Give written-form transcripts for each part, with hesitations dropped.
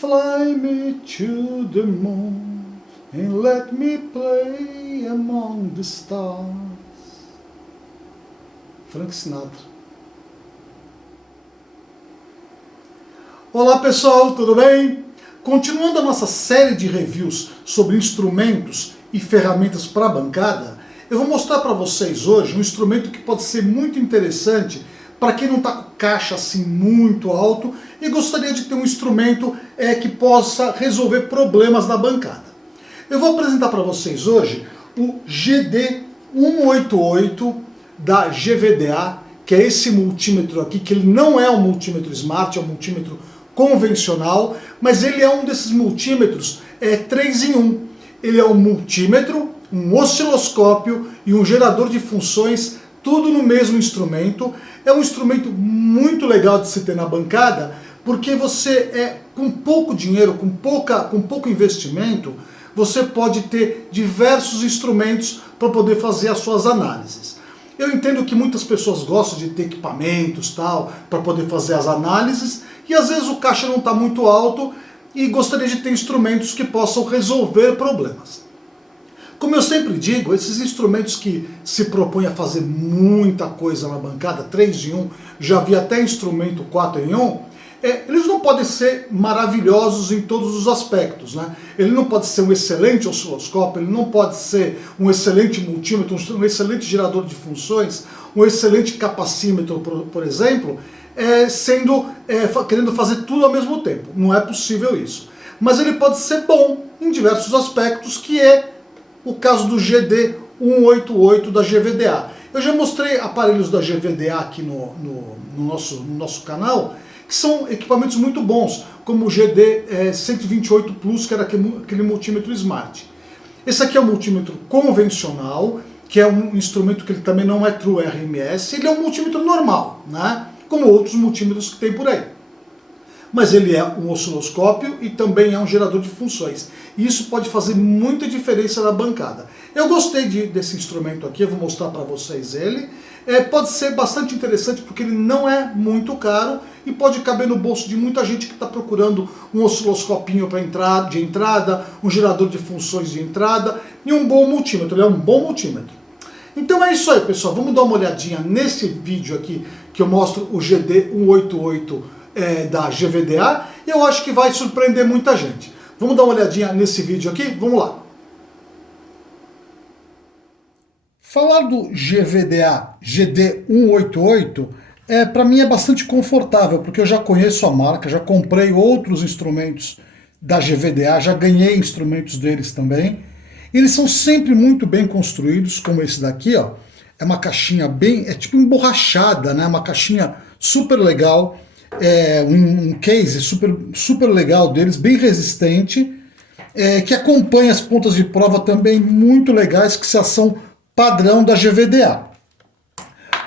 Fly me to the moon and let me play among the stars. Frank Sinatra. Olá pessoal, tudo bem? Continuando a nossa série de reviews sobre instrumentos e ferramentas para bancada, eu vou mostrar para vocês hoje um instrumento que pode ser muito interessante para quem não está com caixa assim muito alto e gostaria de ter um instrumento que possa resolver problemas na bancada. Eu vou apresentar para vocês hoje o GD188 da GVDA, que é esse multímetro aqui, que ele não é um multímetro smart, é um multímetro convencional, mas ele é um desses multímetros 3 em 1. Ele é um multímetro, um osciloscópio e um gerador de funções, tudo no mesmo instrumento. É um instrumento muito legal de se ter na bancada, porque você, com pouco dinheiro, com pouco investimento, você pode ter diversos instrumentos para poder fazer as suas análises. Eu entendo que muitas pessoas gostam de ter equipamentos tal para poder fazer as análises e às vezes o caixa não está muito alto e gostaria de ter instrumentos que possam resolver problemas. Como eu sempre digo, esses instrumentos que se propõem a fazer muita coisa na bancada, 3 em 1, já vi até instrumento 4 em 1, eles não podem ser maravilhosos em todos os aspectos, né? Ele não pode ser um excelente osciloscópio, ele não pode ser um excelente multímetro, um excelente gerador de funções, um excelente capacímetro, por exemplo, querendo fazer tudo ao mesmo tempo. Não é possível isso. Mas ele pode ser bom em diversos aspectos, que é o caso do GD188 da GVDA. Eu já mostrei aparelhos da GVDA aqui no nosso canal, que são equipamentos muito bons, como o GD128 Plus, que era aquele multímetro Smart. Esse aqui é um multímetro convencional, que é um instrumento que ele também não é True RMS, ele é um multímetro normal, né? Como outros multímetros que tem por aí. Mas ele é um osciloscópio e também é um gerador de funções. E isso pode fazer muita diferença na bancada. Eu gostei desse instrumento aqui, eu vou mostrar para vocês ele. Pode ser bastante interessante porque ele não é muito caro e pode caber no bolso de muita gente que está procurando um osciloscopinho de entrada, um gerador de funções de entrada e um bom multímetro. Ele é um bom multímetro. Então é isso aí, pessoal. Vamos dar uma olhadinha nesse vídeo aqui que eu mostro o GD188 da GVDA, e eu acho que vai surpreender muita gente. Vamos dar uma olhadinha nesse vídeo aqui? Vamos lá. Falar do GVDA GD188 para mim é bastante confortável, porque eu já conheço a marca, já comprei outros instrumentos da GVDA, já ganhei instrumentos deles também. Eles são sempre muito bem construídos, como esse daqui, ó. É uma caixinha bem, tipo emborrachada, né? Uma caixinha super legal. Um case super legal deles, bem resistente, que acompanha as pontas de prova também muito legais, que são padrão da GVDA.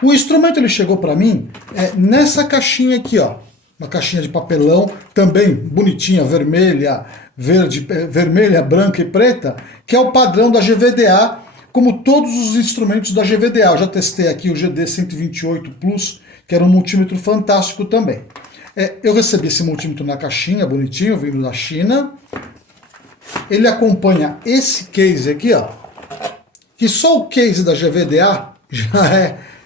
O instrumento ele chegou para mim nessa caixinha aqui, ó, uma caixinha de papelão, também bonitinha, vermelha, vermelha, branca e preta, que é o padrão da GVDA, como todos os instrumentos da GVDA. Eu já testei aqui o GD128 Plus, que era um multímetro fantástico também. Eu recebi esse multímetro na caixinha, bonitinho, vindo da China. Ele acompanha esse case aqui, ó, que só o case da GVDA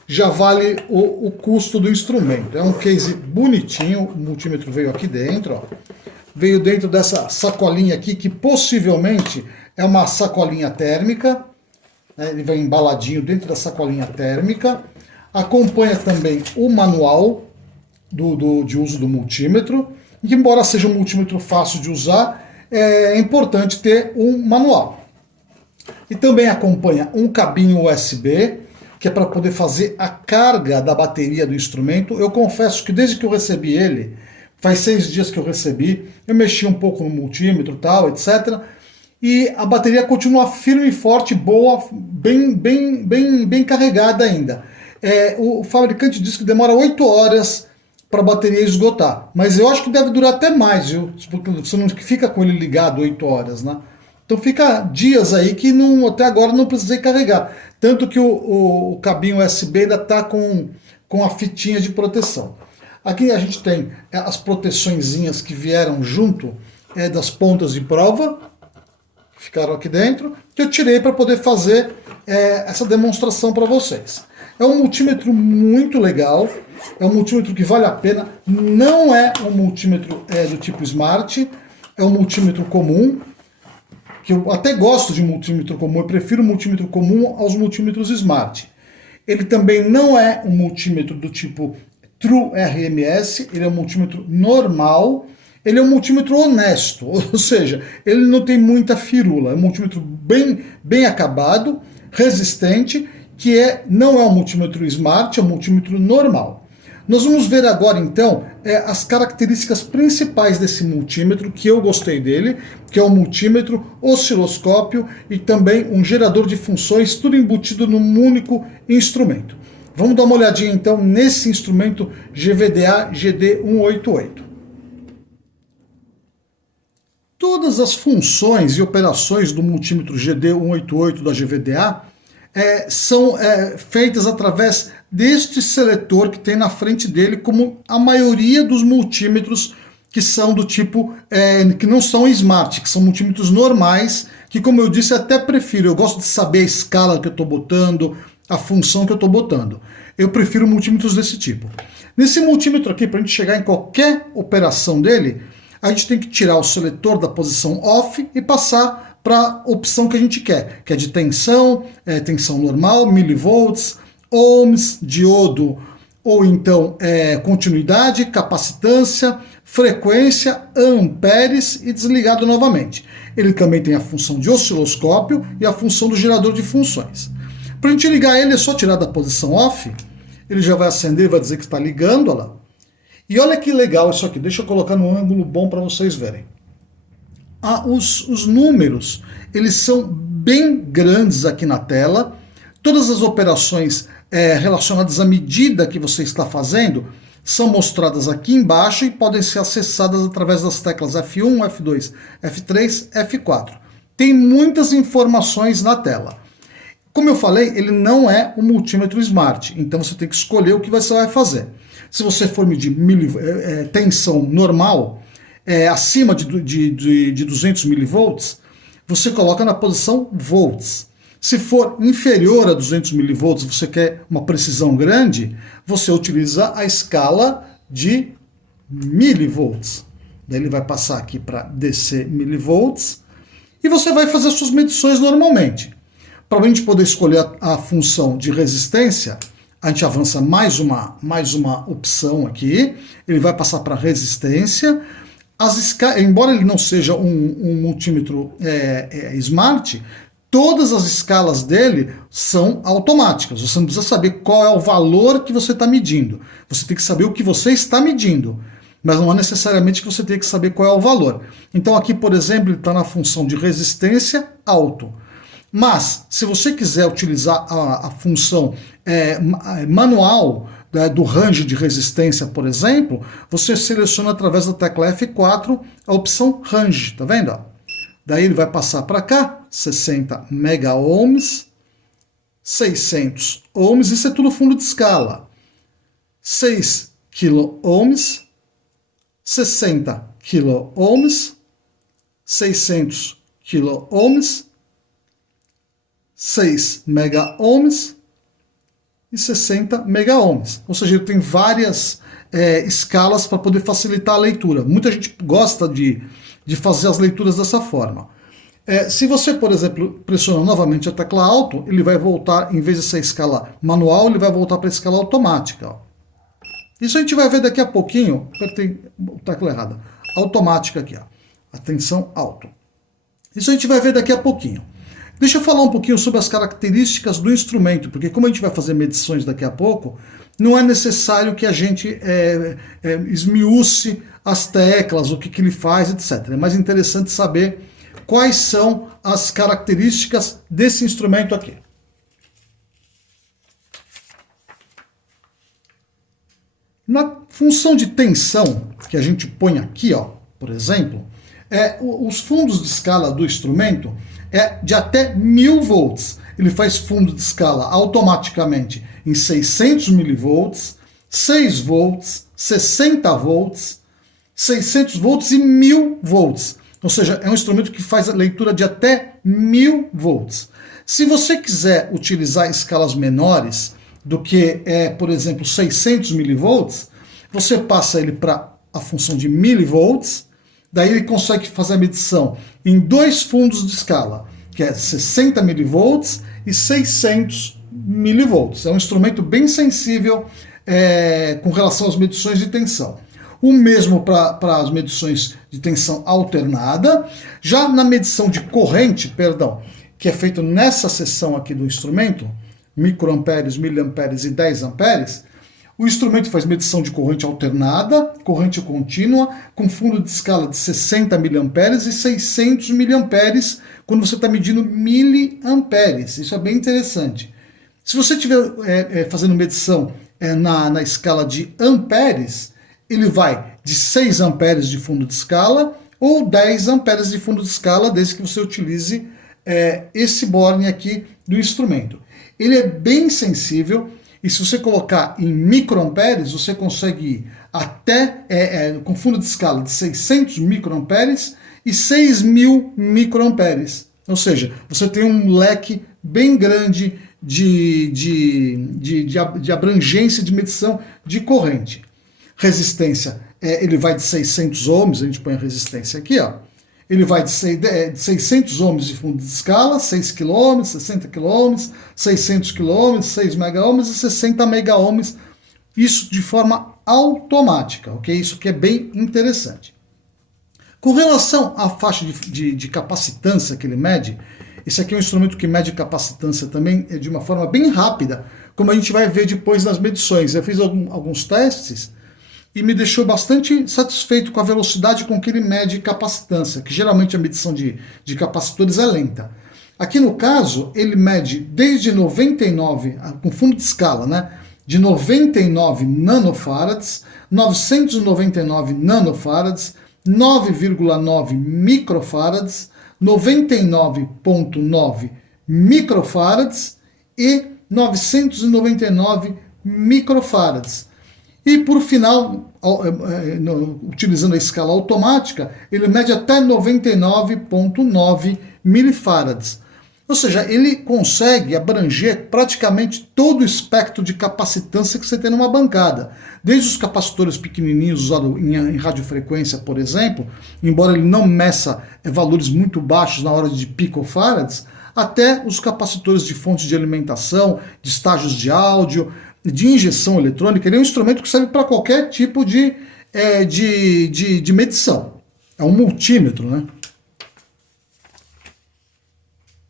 já vale o custo do instrumento. É um case bonitinho, o multímetro veio aqui dentro, ó. Veio dentro dessa sacolinha aqui, que possivelmente é uma sacolinha térmica, né? Ele vem embaladinho dentro da sacolinha térmica. Acompanha também o manual de uso do multímetro, e embora seja um multímetro fácil de usar, é importante ter um manual. E também acompanha um cabinho USB, que é para poder fazer a carga da bateria do instrumento. Eu confesso que desde que eu recebi ele, faz 6 dias que eu recebi, eu mexi um pouco no multímetro, tal, etc. E a bateria continua firme e forte, boa, bem carregada ainda. O fabricante diz que demora 8 horas para a bateria esgotar, mas eu acho que deve durar até mais, viu? Porque você não fica com ele ligado 8 horas, né? Então fica dias aí que até agora não precisei carregar. Tanto que o cabinho USB ainda está com a fitinha de proteção. Aqui a gente tem as proteçõezinhas que vieram junto das pontas de prova, que ficaram aqui dentro, que eu tirei para poder fazer essa demonstração para vocês. É um multímetro muito legal, é um multímetro que vale a pena, não é um multímetro do tipo Smart, é um multímetro comum, que eu até gosto de multímetro comum, eu prefiro multímetro comum aos multímetros Smart. Ele também não é um multímetro do tipo True RMS, ele é um multímetro normal, ele é um multímetro honesto, ou seja, ele não tem muita firula, é um multímetro bem acabado, resistente, que não é um multímetro Smart, é um multímetro normal. Nós vamos ver agora então as características principais desse multímetro, que eu gostei dele, que é um multímetro, osciloscópio e também um gerador de funções, tudo embutido num único instrumento. Vamos dar uma olhadinha então nesse instrumento GVDA GD188. Todas as funções e operações do multímetro GD188 da GVDA são feitas através deste seletor que tem na frente dele, como a maioria dos multímetros que são do tipo, que não são Smart, que são multímetros normais, que como eu disse, até prefiro. Eu gosto de saber a escala que eu estou botando, a função que eu estou botando. Eu prefiro multímetros desse tipo. Nesse multímetro aqui, para a gente chegar em qualquer operação dele, a gente tem que tirar o seletor da posição off e passar para a opção que a gente quer, que é de tensão, tensão normal, milivolts, ohms, diodo, ou então continuidade, capacitância, frequência, amperes e desligado novamente. Ele também tem a função de osciloscópio e a função do gerador de funções. Para a gente ligar ele, é só tirar da posição off, ele já vai acender e vai dizer que está ligando, olha lá. E olha que legal isso aqui, deixa eu colocar num ângulo bom para vocês verem. Os números, eles são bem grandes aqui na tela. Todas as operações relacionadas à medida que você está fazendo são mostradas aqui embaixo e podem ser acessadas através das teclas F1, F2, F3, F4. Tem muitas informações na tela. Como eu falei, ele não é um multímetro Smart, então você tem que escolher o que você vai fazer. Se você for medir tensão normal, acima de 200 milivolts, você coloca na posição volts. Se for inferior a 200 milivolts, você quer uma precisão grande, você utiliza a escala de milivolts. Daí ele vai passar aqui para DC milivolts e você vai fazer suas medições normalmente. Para a gente poder escolher a função de resistência, a gente avança mais uma opção aqui, ele vai passar para resistência. Embora ele não seja um multímetro Smart, todas as escalas dele são automáticas. Você não precisa saber qual é o valor que você está medindo. Você tem que saber o que você está medindo, mas não é necessariamente que você tem que saber qual é o valor. Então aqui, por exemplo, ele está na função de resistência alto. Mas, se você quiser utilizar a função manual do range de resistência, por exemplo, você seleciona através da tecla F4 a opção range, tá vendo? Daí ele vai passar para cá, 60 mega ohms, 600 ohms, isso é tudo fundo de escala. 6 kilo ohms, 60 kilo ohms, 600 kilo ohms, 6 mega ohms e 60 mega ohms. Ou seja, ele tem várias escalas para poder facilitar a leitura. Muita gente gosta de fazer as leituras dessa forma. Se você, por exemplo, pressiona novamente a tecla Alto, ele vai voltar, em vez de ser escala manual, ele vai voltar para a escala automática. Ó. Isso a gente vai ver daqui a pouquinho. Apertei a tecla errada. Automática aqui. Ó. Atenção, Alto. Isso a gente vai ver daqui a pouquinho. Deixa eu falar um pouquinho sobre as características do instrumento, porque como a gente vai fazer medições daqui a pouco, não é necessário que a gente esmiúce as teclas, o que ele faz, etc. É mais interessante saber quais são as características desse instrumento aqui. Na função de tensão que a gente põe aqui, ó, por exemplo, os fundos de escala do instrumento é de até 1000 volts. Ele faz fundo de escala automaticamente em 600 milivolts, 6 volts, 60 volts, 600 volts e 1000 volts. Ou seja, é um instrumento que faz a leitura de até 1000 volts. Se você quiser utilizar escalas menores do que, por exemplo, 600 milivolts, você passa ele para a função de milivolts, daí ele consegue fazer a medição em dois fundos de escala, que é 60 milivolts e 600 milivolts. É um instrumento bem sensível com relação às medições de tensão. O mesmo para as medições de tensão alternada. Já na medição de corrente, que é feito nessa seção aqui do instrumento, microamperes, miliamperes e 10 amperes, o instrumento faz medição de corrente alternada, corrente contínua, com fundo de escala de 60 miliamperes e 600 miliamperes, quando você está medindo miliamperes. Isso é bem interessante. Se você estiver fazendo medição na escala de amperes, ele vai de 6 amperes de fundo de escala ou 10 amperes de fundo de escala, desde que você utilize esse borne aqui do instrumento. Ele é bem sensível, e se você colocar em microamperes, você consegue ir até, com fundo de escala de 600 microamperes e 6.000 microamperes. Ou seja, você tem um leque bem grande de abrangência de medição de corrente. Resistência, ele vai de 600 ohms, a gente põe a resistência aqui, ó. Ele vai de 600 ohms de fundo de escala, 6 km, 60 km, 600 km, 6 mega-ohms e 60 mega-ohms, isso de forma automática, ok? Isso que é bem interessante. Com relação à faixa de capacitância que ele mede, esse aqui é um instrumento que mede capacitância também de uma forma bem rápida, como a gente vai ver depois nas medições. Eu fiz alguns testes e me deixou bastante satisfeito com a velocidade com que ele mede capacitância, que geralmente a medição de capacitores é lenta. Aqui no caso, ele mede desde 99, com fundo de escala, né, de 99 nanofarads, 999 nanofarads, 9,9 microfarads, 99,9 microfarads e 999 microfarads. E por final, utilizando a escala automática, ele mede até 99,9 milifarads. Ou seja, ele consegue abranger praticamente todo o espectro de capacitância que você tem numa bancada. Desde os capacitores pequenininhos usados em radiofrequência, por exemplo, embora ele não meça valores muito baixos na hora de picofarads, até os capacitores de fontes de alimentação, de estágios de áudio, de injeção eletrônica. Ele é um instrumento que serve para qualquer tipo de medição. É um multímetro, né?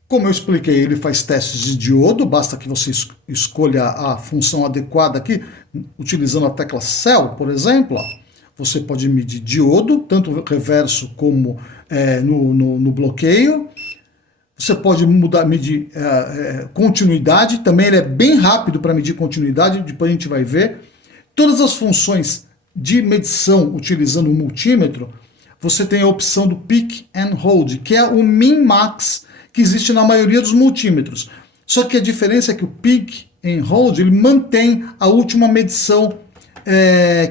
Como eu expliquei, ele faz testes de diodo, basta que você escolha a função adequada aqui, utilizando a tecla Cell, por exemplo. Ó. Você pode medir diodo, tanto reverso como no bloqueio. Você pode medir continuidade, também ele é bem rápido para medir continuidade, depois a gente vai ver. Todas as funções de medição utilizando o multímetro, você tem a opção do Peak and Hold, que é o min-max que existe na maioria dos multímetros. Só que a diferença é que o Peak and Hold ele mantém a última medição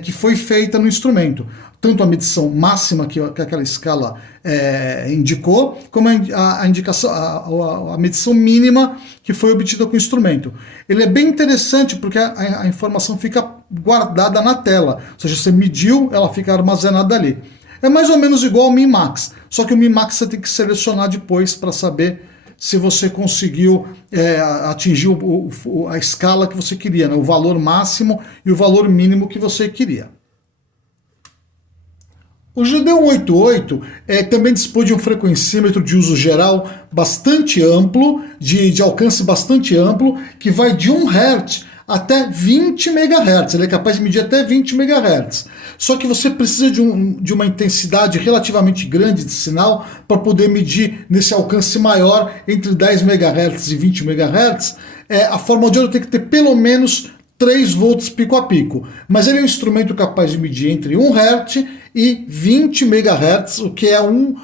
que foi feita no instrumento. Tanto a medição máxima que aquela escala indicou, como a medição mínima que foi obtida com o instrumento. Ele é bem interessante porque a informação fica guardada na tela. Ou seja, você mediu, ela fica armazenada ali. É mais ou menos igual ao min-max, só que o min-max você tem que selecionar depois para saber se você conseguiu atingir a escala que você queria, né? O valor máximo e o valor mínimo que você queria. O GD188 também dispõe de um frequencímetro de uso geral bastante amplo, de alcance bastante amplo, que vai de 1 Hz até 20 MHz. Ele é capaz de medir até 20 MHz. Só que você precisa de uma intensidade relativamente grande de sinal para poder medir nesse alcance maior, entre 10 MHz e 20 MHz. A fonoaudióloga tem que ter pelo menos 3 volts pico a pico. Mas ele é um instrumento capaz de medir entre 1 Hz e 20 MHz, o que é um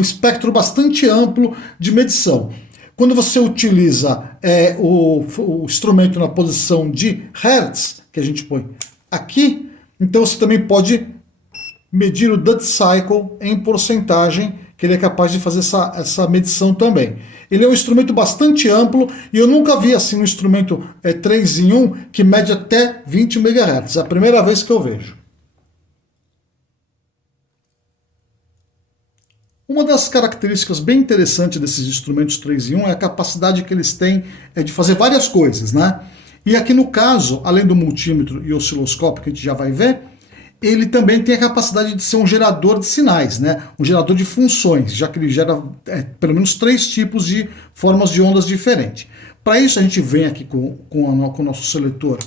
espectro bastante amplo de medição. Quando você utiliza o instrumento na posição de Hertz, que a gente põe aqui, então você também pode medir o Dutt Cycle em porcentagem, que ele é capaz de fazer essa medição também. Ele é um instrumento bastante amplo e eu nunca vi assim um instrumento 3 em 1 que mede até 20 MHz. É a primeira vez que eu vejo. Uma das características bem interessantes desses instrumentos 3 em 1 é a capacidade que eles têm de fazer várias coisas, né? E aqui no caso, além do multímetro e osciloscópio que a gente já vai ver, ele também tem a capacidade de ser um gerador de sinais, né? Um gerador de funções, já que ele gera pelo menos 3 tipos de formas de ondas diferentes. Para isso a gente vem aqui com o nosso seletor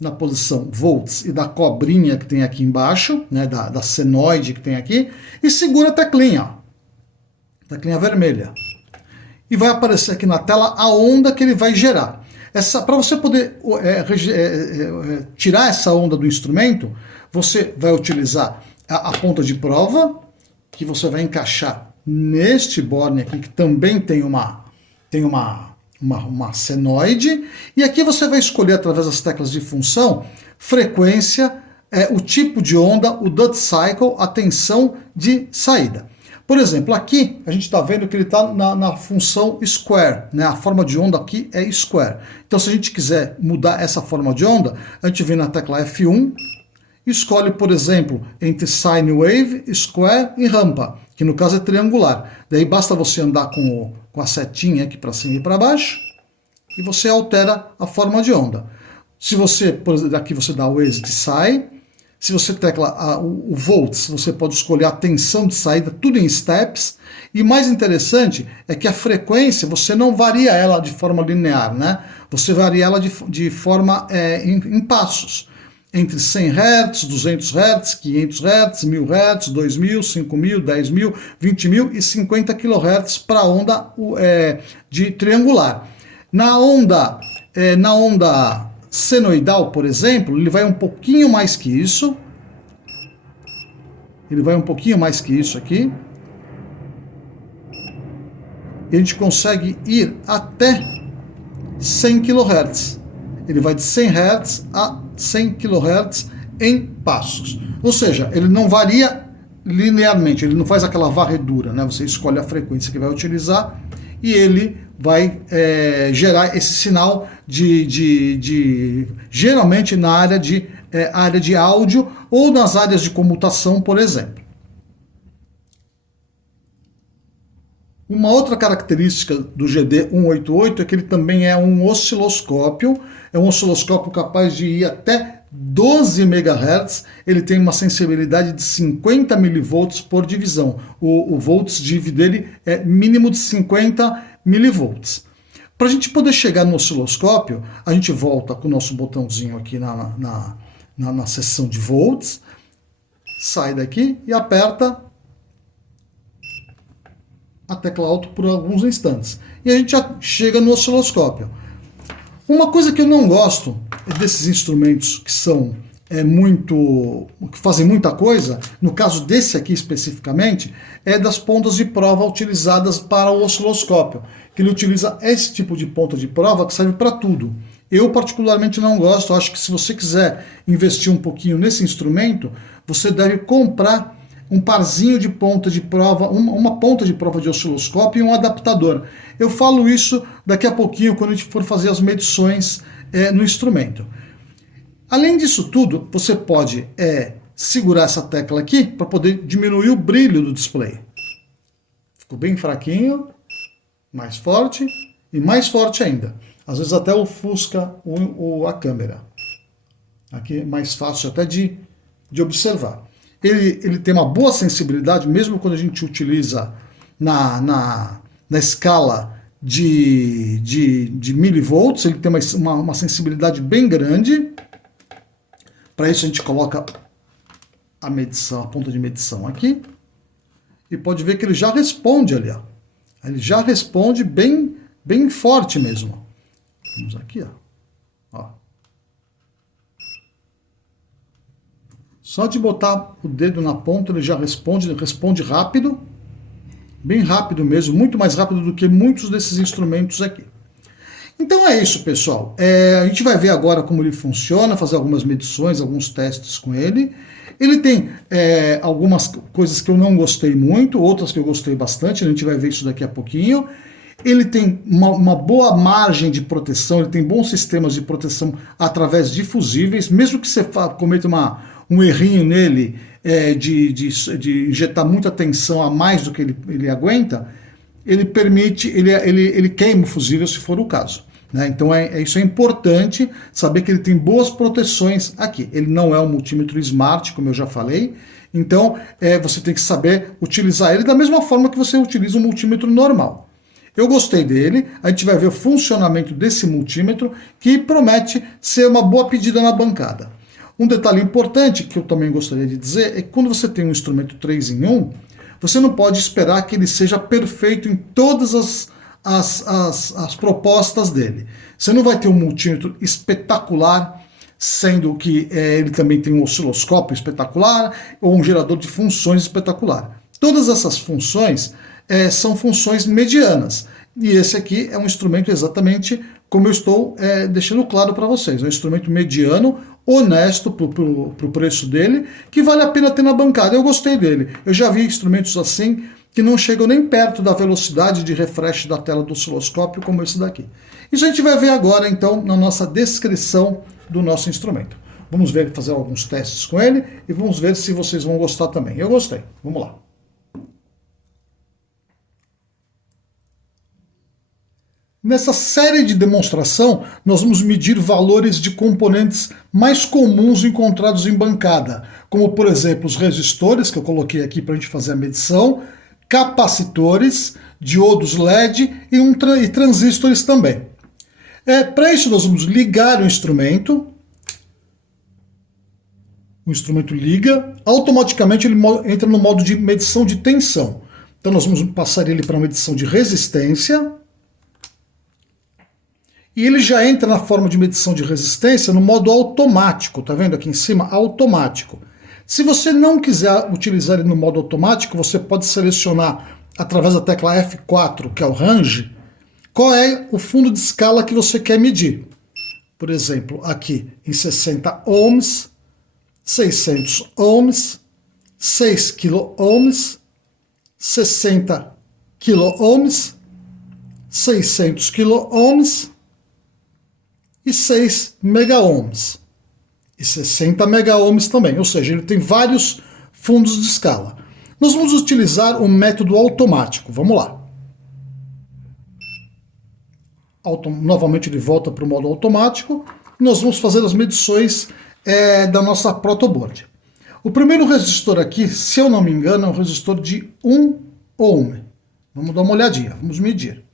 na posição volts e da cobrinha que tem aqui embaixo, né, da senoide que tem aqui, e segura a teclinha, ó, teclinha vermelha. E vai aparecer aqui na tela a onda que ele vai gerar. Para você poder tirar essa onda do instrumento, você vai utilizar a ponta de prova, que você vai encaixar neste borne aqui, que também tem uma senoide, e aqui você vai escolher através das teclas de função, frequência, o tipo de onda, o Dutt Cycle, a tensão de saída. Por exemplo, aqui a gente está vendo que ele está na função square, né? A forma de onda aqui é square. Então se a gente quiser mudar essa forma de onda, a gente vem na tecla F1, escolhe, por exemplo, entre sine wave, square e rampa, que no caso é triangular. Daí basta você andar com a setinha aqui para cima e para baixo, e você altera a forma de onda. Se você, por exemplo, aqui você dá o ex de sai, se você tecla o volts, você pode escolher a tensão de saída, tudo em steps. E mais interessante é que a frequência, você não varia ela de forma linear, né? Você varia ela de forma em passos. Entre 100 Hz, 200 Hz, 500 Hz, 1000 Hz, 2000, 5000, 10.000, 20.000 e 50 kHz para onda de triangular. Na onda senoidal, por exemplo, ele vai um pouquinho mais que isso. Ele vai um pouquinho mais que isso aqui. E a gente consegue ir até 100 kHz. Ele vai de 100 Hz a 100 kHz em passos. Ou seja, ele não varia linearmente, ele não faz aquela varredura, né? Você escolhe a frequência que vai utilizar e ele vai gerar esse sinal geralmente na área de áudio ou nas áreas de comutação, por exemplo. Uma outra característica do GD188 é que ele também é um osciloscópio capaz de ir até 12 MHz, ele tem uma sensibilidade de 50 mV por divisão. O volts div dele é mínimo de 50 mV. Para a gente poder chegar no osciloscópio, a gente volta com o nosso botãozinho aqui na seção de volts, sai daqui e aperta a tecla Alt por alguns instantes. E a gente já chega no osciloscópio. Uma coisa que eu não gosto desses instrumentos que são que fazem muita coisa, no caso desse aqui especificamente, é das pontas de prova utilizadas para o osciloscópio, que ele utiliza esse tipo de ponta de prova que serve para tudo. Eu particularmente não gosto, acho que se você quiser investir um pouquinho nesse instrumento, você deve comprar um parzinho de ponta de prova, uma ponta de prova de osciloscópio e um adaptador. Eu falo isso daqui a pouquinho quando a gente for fazer as medições no instrumento. Além disso tudo, você pode segurar essa tecla aqui para poder diminuir o brilho do display. Ficou bem fraquinho, mais forte e mais forte ainda. Às vezes até ofusca a câmera. Aqui é mais fácil até de observar. Ele tem uma boa sensibilidade, mesmo quando a gente utiliza na escala de milivolts, ele tem uma sensibilidade bem grande. Para isso a gente coloca a medição, a ponta de medição aqui, e pode ver que ele já responde ali, ó. Ele já responde bem forte mesmo. Vamos aqui, ó. Só de botar o dedo na ponta ele já responde rápido, bem rápido mesmo, muito mais rápido do que muitos desses instrumentos aqui. Então é isso, pessoal. A gente vai ver agora como ele funciona, fazer algumas medições, alguns testes com ele. Ele tem algumas coisas que eu não gostei muito, outras que eu gostei bastante, a gente vai ver isso daqui a pouquinho. Ele tem uma boa margem de proteção, ele tem bons sistemas de proteção através de fusíveis, mesmo que você cometa um errinho nele de injetar muita tensão a mais do que ele aguenta, ele permite, ele queima o fusível se for o caso. Né? Então isso é importante, saber que ele tem boas proteções aqui. Ele não é um multímetro smart, como eu já falei, então você tem que saber utilizar ele da mesma forma que você utiliza um multímetro normal. Eu gostei dele, a gente vai ver o funcionamento desse multímetro, que promete ser uma boa pedida na bancada. Um detalhe importante que eu também gostaria de dizer é que quando você tem um instrumento 3 em 1, você não pode esperar que ele seja perfeito em todas as propostas dele. Você não vai ter um multímetro espetacular, sendo que ele também tem um osciloscópio espetacular ou um gerador de funções espetacular. Todas essas funções são funções medianas. E esse aqui é um instrumento exatamente como eu estou deixando claro para vocês. É um instrumento mediano, honesto para o preço dele, que vale a pena ter na bancada. Eu gostei dele. Eu já vi instrumentos assim que não chegam nem perto da velocidade de refresh da tela do osciloscópio como esse daqui. Isso a gente vai ver agora, então, na nossa descrição do nosso instrumento. Vamos fazer alguns testes com ele e vamos ver se vocês vão gostar também. Eu gostei. Vamos lá. Nessa série de demonstração, nós vamos medir valores de componentes mais comuns encontrados em bancada, como por exemplo os resistores, que eu coloquei aqui para a gente fazer a medição, capacitores, diodos LED e transistores também. Para isso nós vamos ligar o instrumento liga, automaticamente ele entra no modo de medição de tensão. Então nós vamos passar ele para a medição de resistência, e ele já entra na forma de medição de resistência no modo automático, tá vendo aqui em cima? Automático. Se você não quiser utilizar ele no modo automático, você pode selecionar através da tecla F4, que é o range, qual é o fundo de escala que você quer medir. Por exemplo, aqui em 60 ohms, 600 ohms, 6 kΩ, 60 kΩ, 600 kΩ, e 6 megaohms, e 60 megaohms também, ou seja, ele tem vários fundos de escala. Nós vamos utilizar o método automático, vamos lá. Novamente ele volta para o modo automático, e nós vamos fazer as medições da nossa protoboard. O primeiro resistor aqui, se eu não me engano, é um resistor de 1 ohm. Vamos dar uma olhadinha, vamos medir.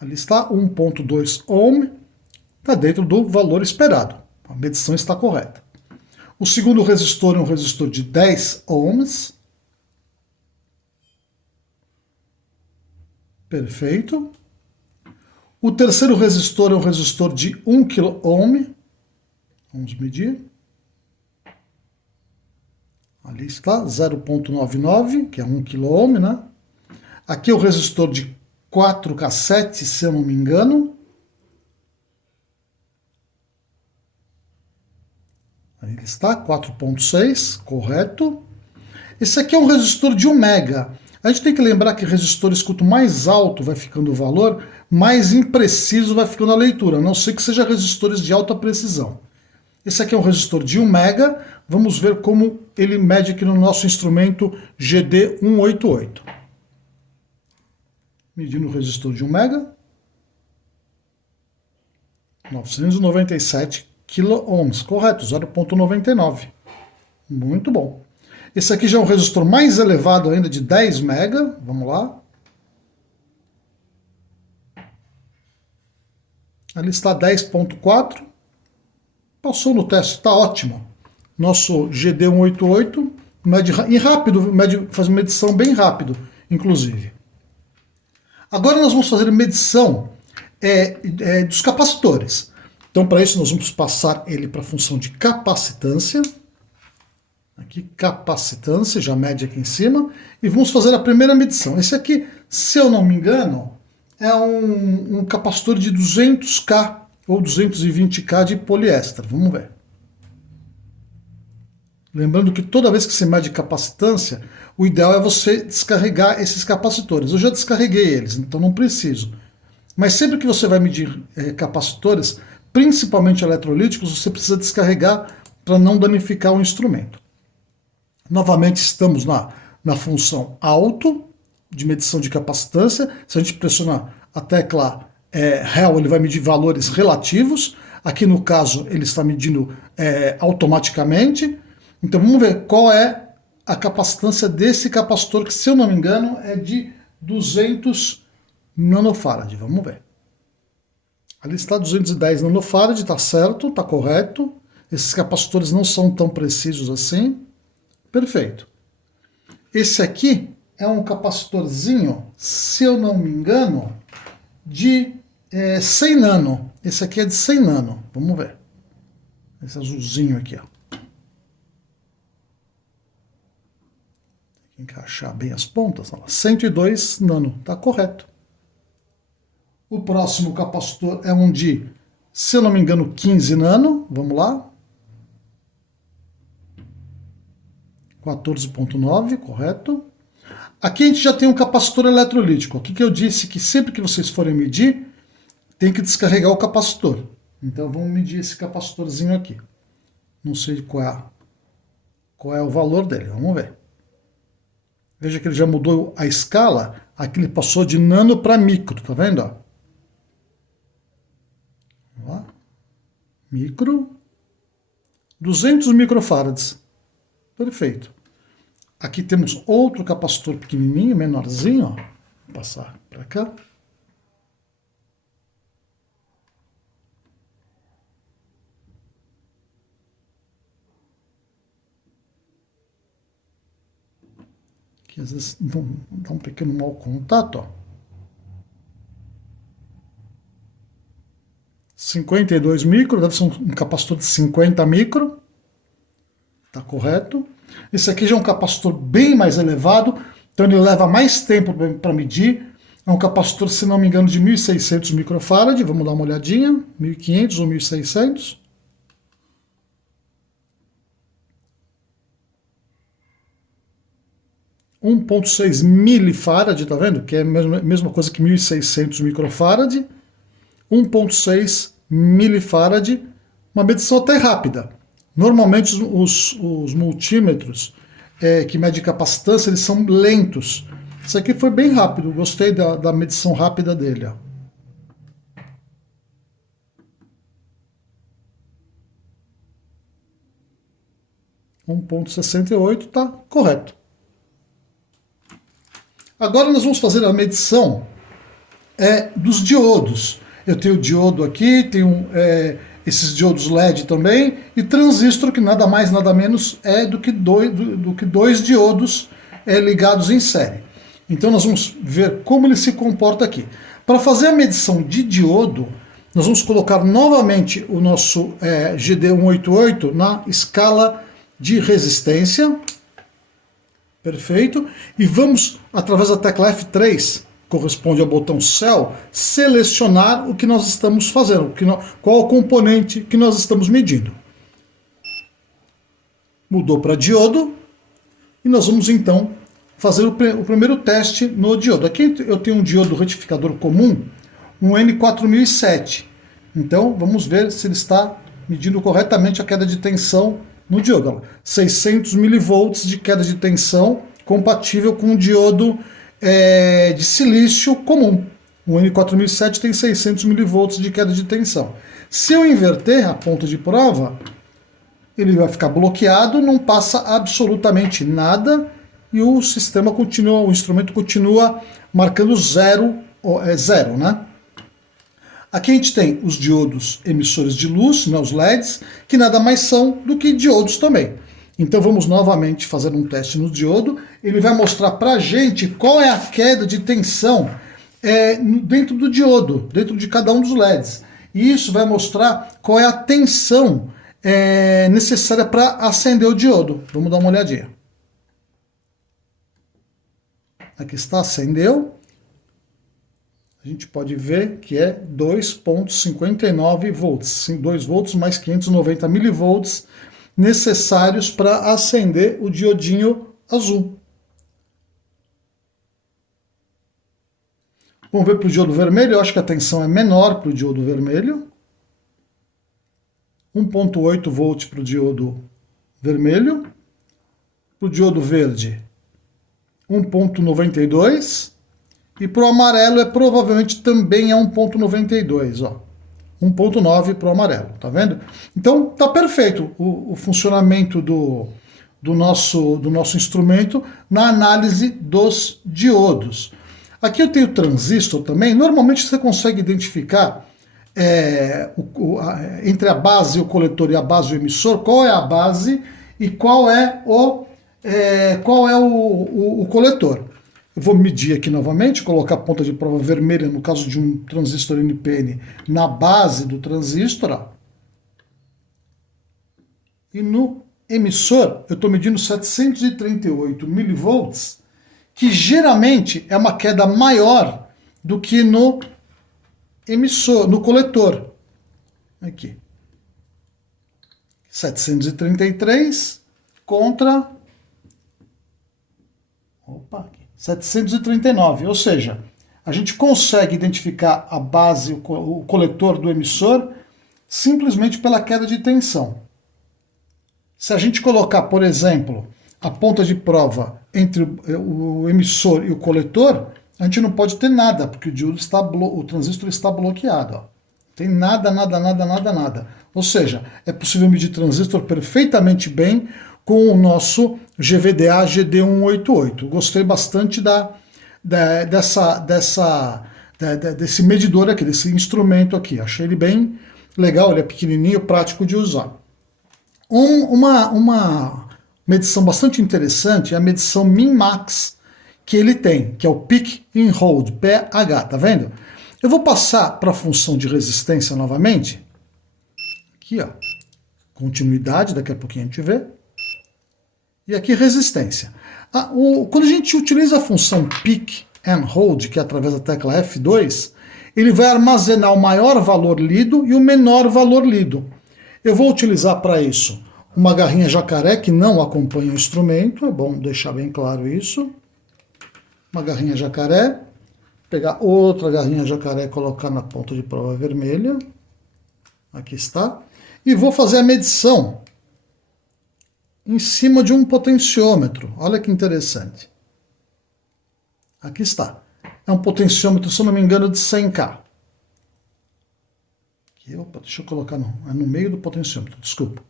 Ali está 1.2 ohm, está dentro do valor esperado. A medição está correta. O segundo resistor é um resistor de 10 ohms. Perfeito. O terceiro resistor é um resistor de 1 kΩ. Vamos medir. Ali está 0.99, que é 1 kΩ, né? Aqui é o resistor de 4 cassetes, se eu não me engano. Aí ele está, 4.6, correto. Esse aqui é um resistor de 1 mega. A gente tem que lembrar que resistores, quanto mais alto vai ficando o valor, mais impreciso vai ficando a leitura, a não ser que seja resistores de alta precisão. Esse aqui é um resistor de 1 mega. Vamos ver como ele mede aqui no nosso instrumento GD188. Medindo o resistor de 1 mega, 997 kΩ, correto, 0.99. Muito bom. Esse aqui já é um resistor mais elevado ainda, de 10 mega, vamos lá. Ali está 10.4, passou no teste, está ótimo. Nosso GD188 mede rápido, faz uma medição bem rápido, inclusive. Agora nós vamos fazer medição dos capacitores. Então, para isso, nós vamos passar ele para a função de capacitância. Aqui, capacitância, já mede aqui em cima. E vamos fazer a primeira medição. Esse aqui, se eu não me engano, é um capacitor de 200K ou 220K de poliéster. Vamos ver. Lembrando que toda vez que você mede capacitância, o ideal é você descarregar esses capacitores. Eu já descarreguei eles, então não preciso. Mas sempre que você vai medir capacitores, principalmente eletrolíticos, você precisa descarregar para não danificar o instrumento. Novamente estamos na função alto, de medição de capacitância. Se a gente pressionar a tecla Rel, ele vai medir valores relativos. Aqui no caso ele está medindo automaticamente. Então vamos ver qual é a capacitância desse capacitor, que se eu não me engano é de 200 nanofarad. Vamos ver. Ali está 210 nanofarad, está certo, está correto. Esses capacitores não são tão precisos assim. Perfeito. Esse aqui é um capacitorzinho, se eu não me engano, de 100 nano. Esse aqui é de 100 nano. Vamos ver. Esse azulzinho aqui, ó. Tem que encaixar bem as pontas. 102 nano. Está correto. O próximo capacitor é um de, se eu não me engano, 15 nano. Vamos lá. 14.9, correto. Aqui a gente já tem um capacitor eletrolítico. Aqui que eu disse que sempre que vocês forem medir, tem que descarregar o capacitor. Então vamos medir esse capacitorzinho aqui. Não sei qual é o valor dele, vamos ver. Veja que ele já mudou a escala. Aqui ele passou de nano para micro, tá vendo? Ó? Vamos lá. Micro. 200 microfarads. Perfeito. Aqui temos outro capacitor pequenininho, menorzinho, ó. Vou passar para cá. Que às vezes dá um pequeno mau contato, ó. 52 micro, deve ser um capacitor de 50 micro. Tá correto. Esse aqui já é um capacitor bem mais elevado, então ele leva mais tempo para medir. É um capacitor, se não me engano, de 1.600 microfarad. Vamos dar uma olhadinha. 1.500 ou 1.600. – 1.6 milifarad, tá vendo? Que é a mesma coisa que 1.600 microfarad. 1.6 milifarad, uma medição até rápida. Normalmente os multímetros que medem capacitância, eles são lentos. Isso aqui foi bem rápido, gostei da medição rápida dele. Ó. – 1.68, tá correto. Agora nós vamos fazer a medição dos diodos. Eu tenho o diodo aqui, tenho esses diodos LED também, e transistor, que nada mais nada menos é do que dois diodos ligados em série. Então nós vamos ver como ele se comporta aqui. Para fazer a medição de diodo, nós vamos colocar novamente o nosso GD188 na escala de resistência. Perfeito. E vamos, através da tecla F3, corresponde ao botão Cell, selecionar o que nós estamos fazendo, qual o componente que nós estamos medindo. Mudou para diodo, e nós vamos então fazer o primeiro teste no diodo. Aqui eu tenho um diodo retificador comum, um N4007. Então vamos ver se ele está medindo corretamente a queda de tensão no diodo. 600 mV de queda de tensão, compatível com o diodo de silício comum. O N4007 tem 600 mV de queda de tensão. Se eu inverter a ponta de prova, ele vai ficar bloqueado, não passa absolutamente nada e o sistema continua, o instrumento continua marcando zero, né? Aqui a gente tem os diodos emissores de luz, né, os LEDs, que nada mais são do que diodos também. Então vamos novamente fazer um teste no diodo. Ele vai mostrar para a gente qual é a queda de tensão dentro do diodo, dentro de cada um dos LEDs. E isso vai mostrar qual é a tensão necessária para acender o diodo. Vamos dar uma olhadinha. Aqui está, acendeu. a gente pode ver que é 2,59 volts, 2 volts mais 590 milivolts necessários para acender o diodinho azul. Vamos ver para o diodo vermelho, eu acho que a tensão é menor para o diodo vermelho. 1,8 volts para o diodo vermelho. Para o diodo verde, 1,92. E para o amarelo provavelmente também é 1,92, ó. 1,9 para o amarelo, tá vendo? Então tá perfeito o funcionamento do nosso instrumento na análise dos diodos. Aqui eu tenho transistor também. Normalmente você consegue identificar entre a base, o coletor, e a base, o emissor, qual é a base e qual é o coletor. Eu vou medir aqui novamente, colocar a ponta de prova vermelha, no caso de um transistor NPN, na base do transistor. Ó. E no emissor, eu estou medindo 738 milivolts, que geralmente é uma queda maior do que no emissor, no coletor. Aqui. 733 contra 739, ou seja, a gente consegue identificar a base, o coletor do emissor, simplesmente pela queda de tensão. Se a gente colocar, por exemplo, a ponta de prova entre o emissor e o coletor, a gente não pode ter nada, porque o transistor está bloqueado. Ó. Tem nada. Ou seja, é possível medir transistor perfeitamente bem com o nosso GVDA GD188. Gostei bastante desse medidor aqui, desse instrumento aqui. Achei ele bem legal, ele é pequenininho, prático de usar. Uma medição bastante interessante é a medição min-max que ele tem, que é o Peak and Hold, PH, tá vendo? Eu vou passar para a função de resistência novamente. Aqui, ó. Continuidade, daqui a pouquinho a gente vê. E aqui resistência. Quando a gente utiliza a função Peak and Hold, que é através da tecla F2, ele vai armazenar o maior valor lido e o menor valor lido. Eu vou utilizar para isso uma garrinha jacaré que não acompanha o instrumento, é bom deixar bem claro isso. Uma garrinha jacaré, pegar outra garrinha jacaré e colocar na ponta de prova vermelha. Aqui está. E vou fazer a medição em cima de um potenciômetro. Olha que interessante. Aqui está. É um potenciômetro, se eu não me engano, de 100K. Aqui, opa, deixa eu colocar no meio do potenciômetro, desculpa.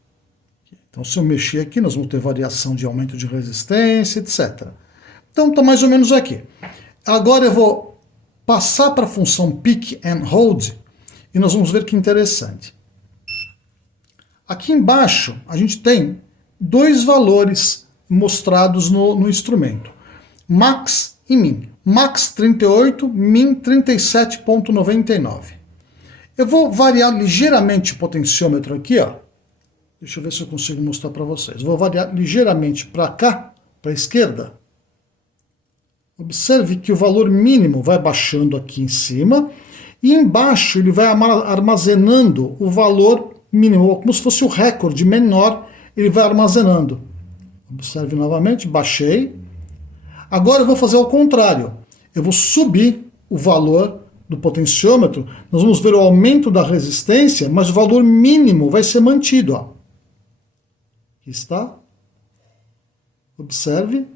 Então, se eu mexer aqui, nós vamos ter variação de aumento de resistência, etc. Então, está mais ou menos aqui. Agora eu vou passar para a função Peak and Hold e nós vamos ver que interessante. Aqui embaixo, a gente tem dois valores mostrados no instrumento, max e min. Max 38, min 37,99. Eu vou variar ligeiramente o potenciômetro aqui, ó. Deixa eu ver se eu consigo mostrar para vocês. Vou variar ligeiramente para cá, para a esquerda. Observe que o valor mínimo vai baixando aqui em cima e embaixo ele vai armazenando o valor mínimo, como se fosse o recorde menor, ele vai armazenando. Observe novamente, baixei. Agora eu vou fazer ao contrário. Eu vou subir o valor do potenciômetro, nós vamos ver o aumento da resistência, mas o valor mínimo vai ser mantido. Ó. Aqui está. Observe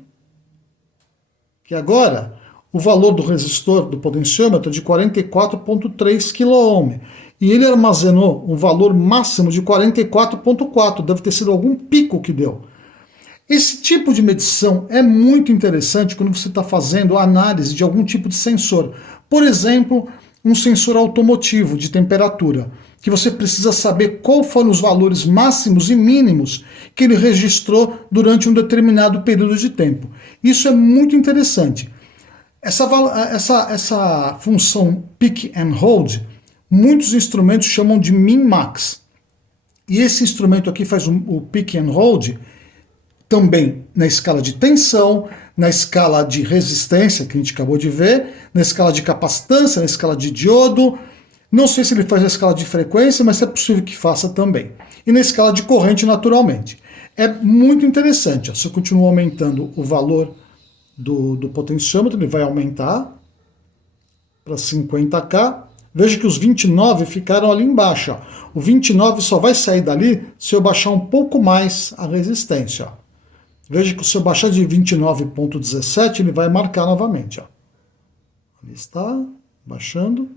que agora o valor do resistor do potenciômetro é de 44,3 kΩ e ele armazenou um valor máximo de 44,4, deve ter sido algum pico que deu. Esse tipo de medição é muito interessante quando você está fazendo a análise de algum tipo de sensor. Por exemplo, um sensor automotivo de temperatura, que você precisa saber qual foram os valores máximos e mínimos que ele registrou durante um determinado período de tempo. Isso é muito interessante. Essa função Peak and Hold, muitos instrumentos chamam de min-max. E esse instrumento aqui faz o Peak and Hold também na escala de tensão, na escala de resistência, que a gente acabou de ver, na escala de capacitância, na escala de diodo. Não sei se ele faz a escala de frequência, mas é possível que faça também. E na escala de corrente, naturalmente. É muito interessante. Ó. Se eu continuo aumentando o valor do potenciômetro, ele vai aumentar para 50K. Veja que os 29 ficaram ali embaixo. Ó. O 29 só vai sair dali se eu baixar um pouco mais a resistência. Ó. Veja que se eu baixar de 29,17, ele vai marcar novamente. Ó. Ali está, baixando.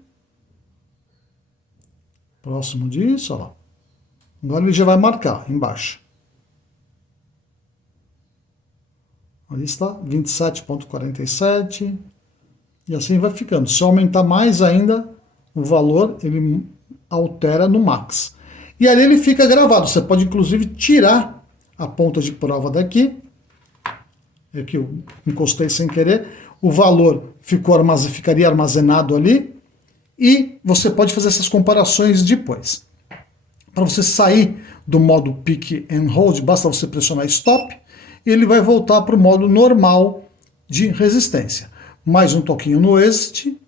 Próximo disso, ó lá. Agora ele já vai marcar embaixo. Ali está, 27,47. E assim vai ficando. Se eu aumentar mais ainda o valor, ele altera no max. E ali ele fica gravado. Você pode inclusive tirar a ponta de prova daqui. Aqui eu encostei sem querer. O valor ficaria armazenado ali. E você pode fazer essas comparações depois. Para você sair do modo Pick and Hold, basta você pressionar Stop e ele vai voltar para o modo normal de resistência. Mais um toquinho no Exit.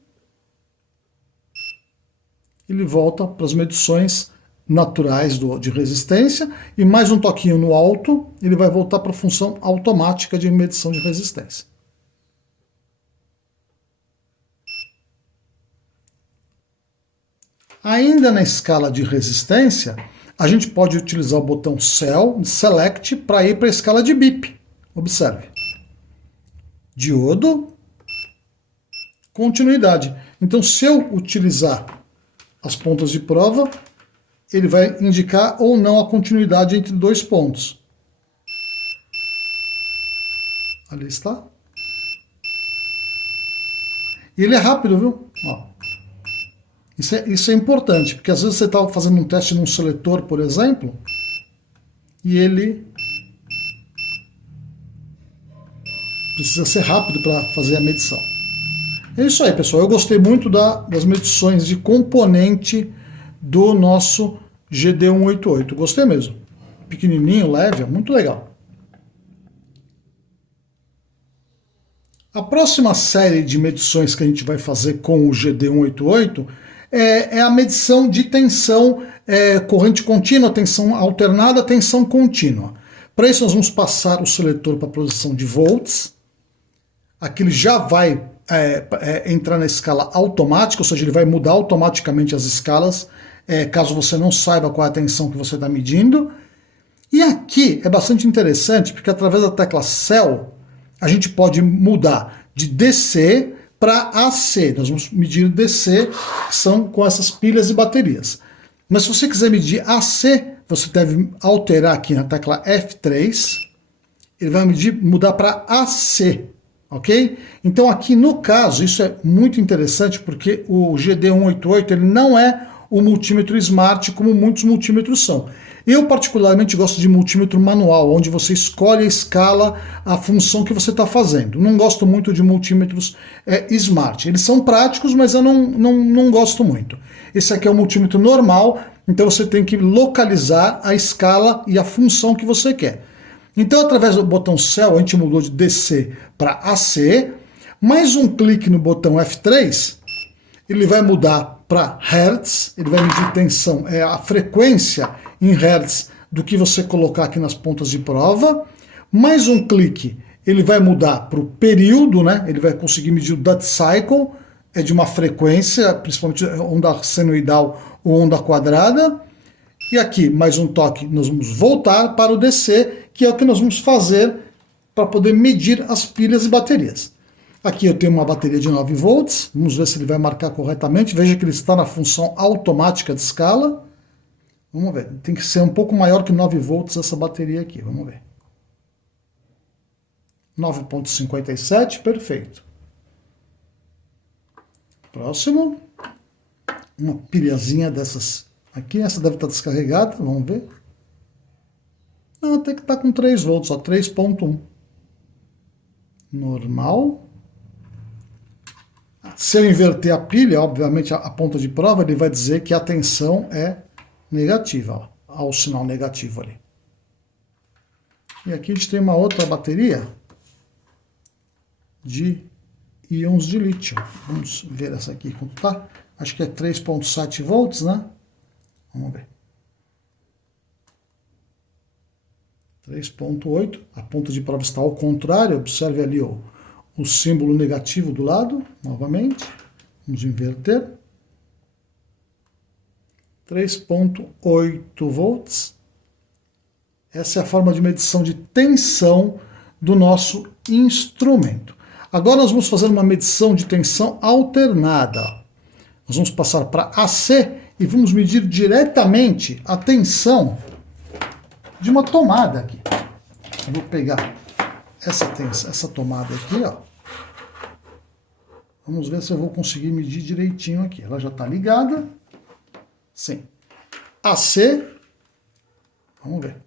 Ele volta para as medições naturais de resistência. E mais um toquinho no Alto, ele vai voltar para a função automática de medição de resistência. Ainda na escala de resistência, a gente pode utilizar o botão Select para ir para a escala de BIP. Observe. Diodo, continuidade. Então, se eu utilizar as pontas de prova, ele vai indicar ou não a continuidade entre dois pontos. Ali está. E ele é rápido, viu? Ó. Isso é importante, porque às vezes você está fazendo um teste num seletor, por exemplo, e ele precisa ser rápido para fazer a medição. É isso aí, pessoal. Eu gostei muito das medições de componente do nosso GD188. Gostei mesmo. Pequenininho, leve, é muito legal. A próxima série de medições que a gente vai fazer com o GD188 é a medição de tensão corrente contínua, tensão alternada, tensão contínua. Para isso nós vamos passar o seletor para a posição de volts. Aqui ele já vai entrar na escala automática, ou seja, ele vai mudar automaticamente as escalas, caso você não saiba qual é a tensão que você está medindo. E aqui é bastante interessante, porque através da tecla Cell, a gente pode mudar de DC para AC. Nós vamos medir DC, que são com essas pilhas e baterias. Mas se você quiser medir AC, você deve alterar aqui na tecla F3. Ele vai mudar para AC, ok? Então aqui no caso, isso é muito interessante, porque o GD188 ele não é o multímetro Smart como muitos multímetros são. Eu particularmente gosto de multímetro manual, onde você escolhe a escala, a função que você está fazendo. Não gosto muito de multímetros Smart. Eles são práticos, mas eu não gosto muito. Esse aqui é o multímetro normal, então você tem que localizar a escala e a função que você quer. Então, através do botão Cell, a gente mudou de DC para AC. Mais um clique no botão F3, ele vai mudar para Hertz, ele vai medir tensão, a frequência em Hertz do que você colocar aqui nas pontas de prova. Mais um clique, ele vai mudar para o período, né? Ele vai conseguir medir o Duty Cycle, de uma frequência, principalmente onda senoidal ou onda quadrada. E aqui, mais um toque, nós vamos voltar para o DC, que é o que nós vamos fazer para poder medir as pilhas e baterias. Aqui eu tenho uma bateria de 9 volts, vamos ver se ele vai marcar corretamente. Veja que ele está na função automática de escala. Vamos ver, tem que ser um pouco maior que 9 volts essa bateria aqui, vamos ver. 9,57, perfeito. Próximo. Uma pilhazinha dessas aqui, essa deve estar descarregada, vamos ver. Não, até que está com 3 volts, 3,1. Normal. Se eu inverter a pilha, obviamente a ponta de prova, ele vai dizer que a tensão é negativa, ó, o sinal negativo ali. E aqui a gente tem uma outra bateria de íons de lítio. Vamos ver essa aqui quanto tá. Acho que é 3,7 volts, né? Vamos ver. 3,8. A ponta de prova está ao contrário. Observe ali o símbolo negativo do lado. Novamente. Vamos inverter. 3,8 volts. Essa é a forma de medição de tensão do nosso instrumento. Agora nós vamos fazer uma medição de tensão alternada. Nós vamos passar para AC e vamos medir diretamente a tensão de uma tomada aqui. Eu vou pegar essa tomada aqui, ó. Vamos ver se eu vou conseguir medir direitinho aqui. Ela já está ligada. Sim. AC. Vamos ver.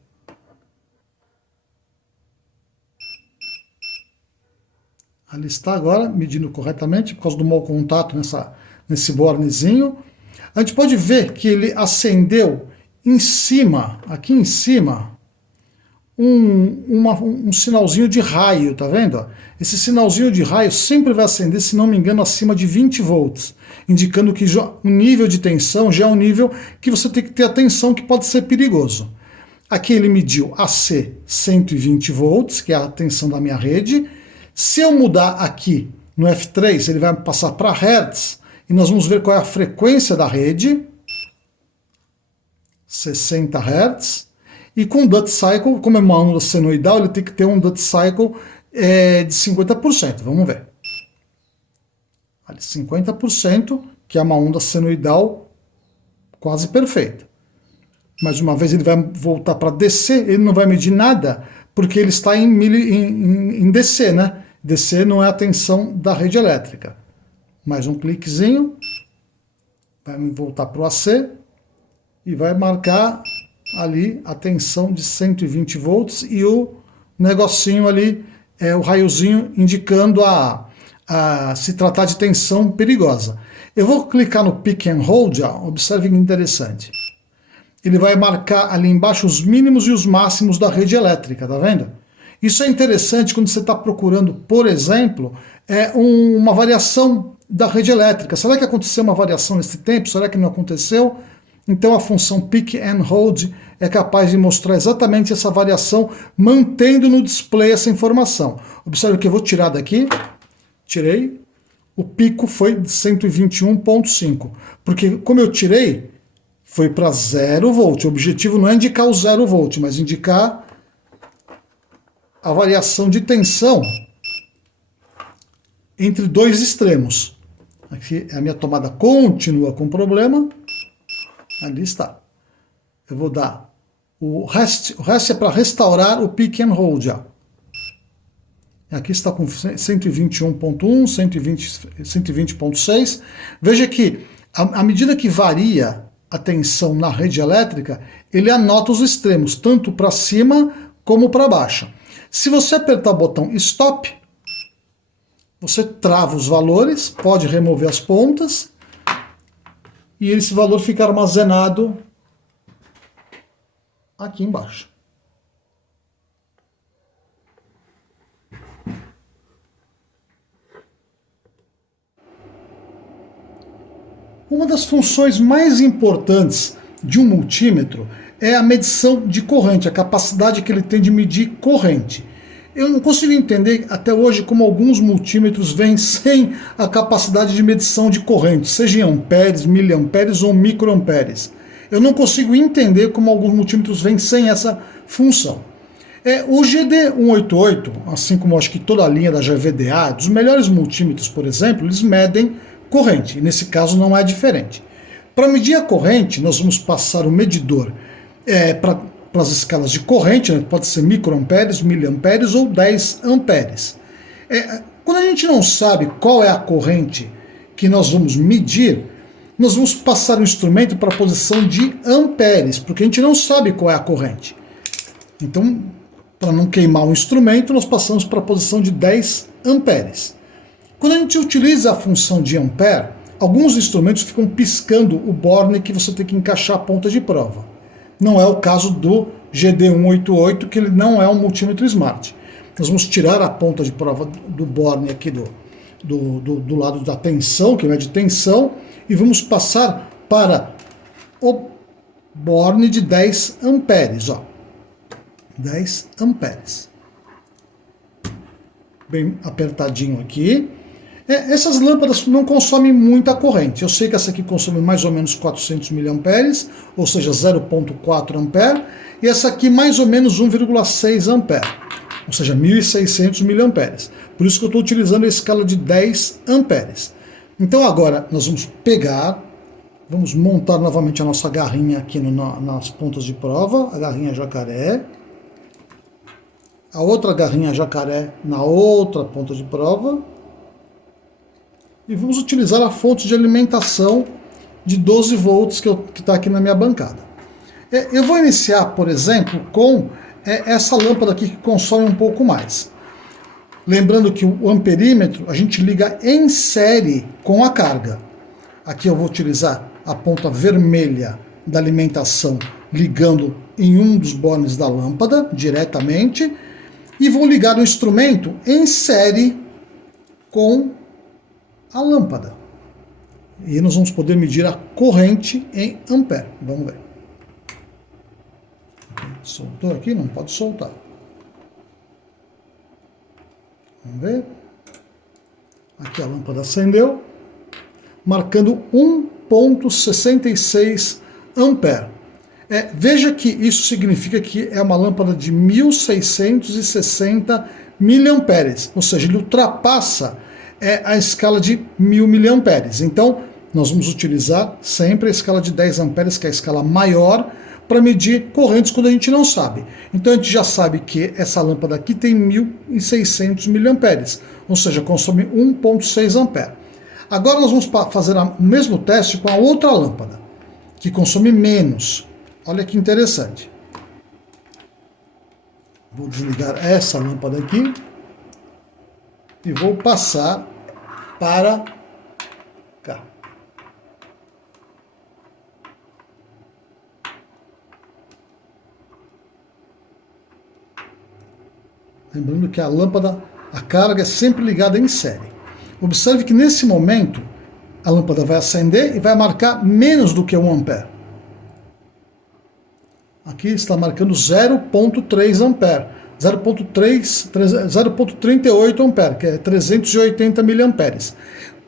Ali está agora, medindo corretamente, por causa do mau contato nesse bornezinho. A gente pode ver que ele acendeu em cima, aqui em cima, um sinalzinho de raio, tá vendo? Esse sinalzinho de raio sempre vai acender, se não me engano, acima de 20 volts, indicando que o nível de tensão já é um nível que você tem que ter atenção, que pode ser perigoso. Aqui ele mediu AC 120 volts, que é a tensão da minha rede. Se eu mudar aqui no F3, ele vai passar para Hertz, e nós vamos ver qual é a frequência da rede, 60 Hz, e com Duty Cycle, como é uma onda senoidal, ele tem que ter um Duty Cycle de 50%, vamos ver. 50%, que é uma onda senoidal quase perfeita. Mais uma vez ele vai voltar para DC, ele não vai medir nada, porque ele está em DC, né? DC não é a tensão da rede elétrica. Mais um cliquezinho, vai voltar para o AC e vai marcar ali a tensão de 120 volts e o negocinho ali, o raiozinho indicando a se tratar de tensão perigosa. Eu vou clicar no Pick and Hold, observe que interessante. Ele vai marcar ali embaixo os mínimos e os máximos da rede elétrica, tá vendo? Isso é interessante quando você está procurando, por exemplo, uma variação da rede elétrica. Será que aconteceu uma variação nesse tempo? Será que não aconteceu? Então a função Pick and Hold é capaz de mostrar exatamente essa variação, mantendo no display essa informação. Observe que eu vou tirar daqui, tirei, o pico foi de 121,5, porque como eu tirei, foi para 0 volt. O objetivo não é indicar o 0 volt, mas indicar a variação de tensão entre dois extremos. Aqui a minha tomada continua com problema. Ali está. Eu vou dar o rest é para restaurar o Pick and Hold. Aqui está com 121.1, 120.6. Veja que à medida que varia a tensão na rede elétrica, ele anota os extremos, tanto para cima como para baixo. Se você apertar o botão Stop, você trava os valores, pode remover as pontas, e esse valor fica armazenado aqui embaixo. Uma das funções mais importantes de um multímetro é a medição de corrente, a capacidade que ele tem de medir corrente. Eu não consigo entender até hoje como alguns multímetros vêm sem a capacidade de medição de corrente, seja em amperes, miliamperes ou microamperes. Eu não consigo entender como alguns multímetros vêm sem essa função. O GD188, assim como acho que toda a linha da GVDA, dos melhores multímetros, por exemplo, eles medem corrente, e nesse caso não é diferente. Para medir a corrente, nós vamos passar o medidor para as escalas de corrente, né? Pode ser microamperes, miliamperes ou 10 amperes. Quando a gente não sabe qual é a corrente que nós vamos medir, nós vamos passar o instrumento para a posição de amperes, porque a gente não sabe qual é a corrente. Então, para não queimar o instrumento, nós passamos para a posição de 10 amperes. Quando a gente utiliza a função de ampere, alguns instrumentos ficam piscando o borne que você tem que encaixar a ponta de prova. Não é o caso do GD188, que ele não é um multímetro smart. Nós vamos tirar a ponta de prova do borne aqui do lado da tensão, que mede tensão, e vamos passar para o borne de 10 amperes. Ó. 10 amperes. Bem apertadinho aqui. Essas lâmpadas não consomem muita corrente. Eu sei que essa aqui consome mais ou menos 400 mA, ou seja, 0,4 ampere, e essa aqui mais ou menos 1,6 ampere, ou seja, 1.600 mA. Por isso que eu estou utilizando a escala de 10 amperes. Então agora nós vamos pegar, vamos montar novamente a nossa garrinha aqui nas pontas de prova, a garrinha jacaré, a outra garrinha jacaré na outra ponta de prova, e vamos utilizar a fonte de alimentação de 12 volts que está aqui na minha bancada. Eu vou iniciar, por exemplo, com essa lâmpada aqui que consome um pouco mais. Lembrando que o amperímetro a gente liga em série com a carga. Aqui eu vou utilizar a ponta vermelha da alimentação ligando em um dos bornes da lâmpada diretamente e vou ligar o instrumento em série com a lâmpada. E nós vamos poder medir a corrente em ampere. Vamos ver. Soltou aqui? Não pode soltar. Vamos ver. Aqui a lâmpada acendeu, marcando 1,66 ampere. Veja que isso significa que é uma lâmpada de 1.660 miliamperes, ou seja, ele ultrapassa a escala de 1.000 miliamperes. Então, nós vamos utilizar sempre a escala de 10 amperes, que é a escala maior, para medir correntes quando a gente não sabe. Então, a gente já sabe que essa lâmpada aqui tem 1.600 miliamperes, ou seja, consome 1,6 ampere. Agora nós vamos fazer o mesmo teste com a outra lâmpada, que consome menos. Olha que interessante. Vou desligar essa lâmpada aqui e vou passar para cá. Lembrando que a lâmpada, a carga é sempre ligada em série. Observe que nesse momento a lâmpada vai acender e vai marcar menos do que 1 ampere. Aqui está marcando 0,3 ampere, 0,38 ampere, que é 380 miliamperes.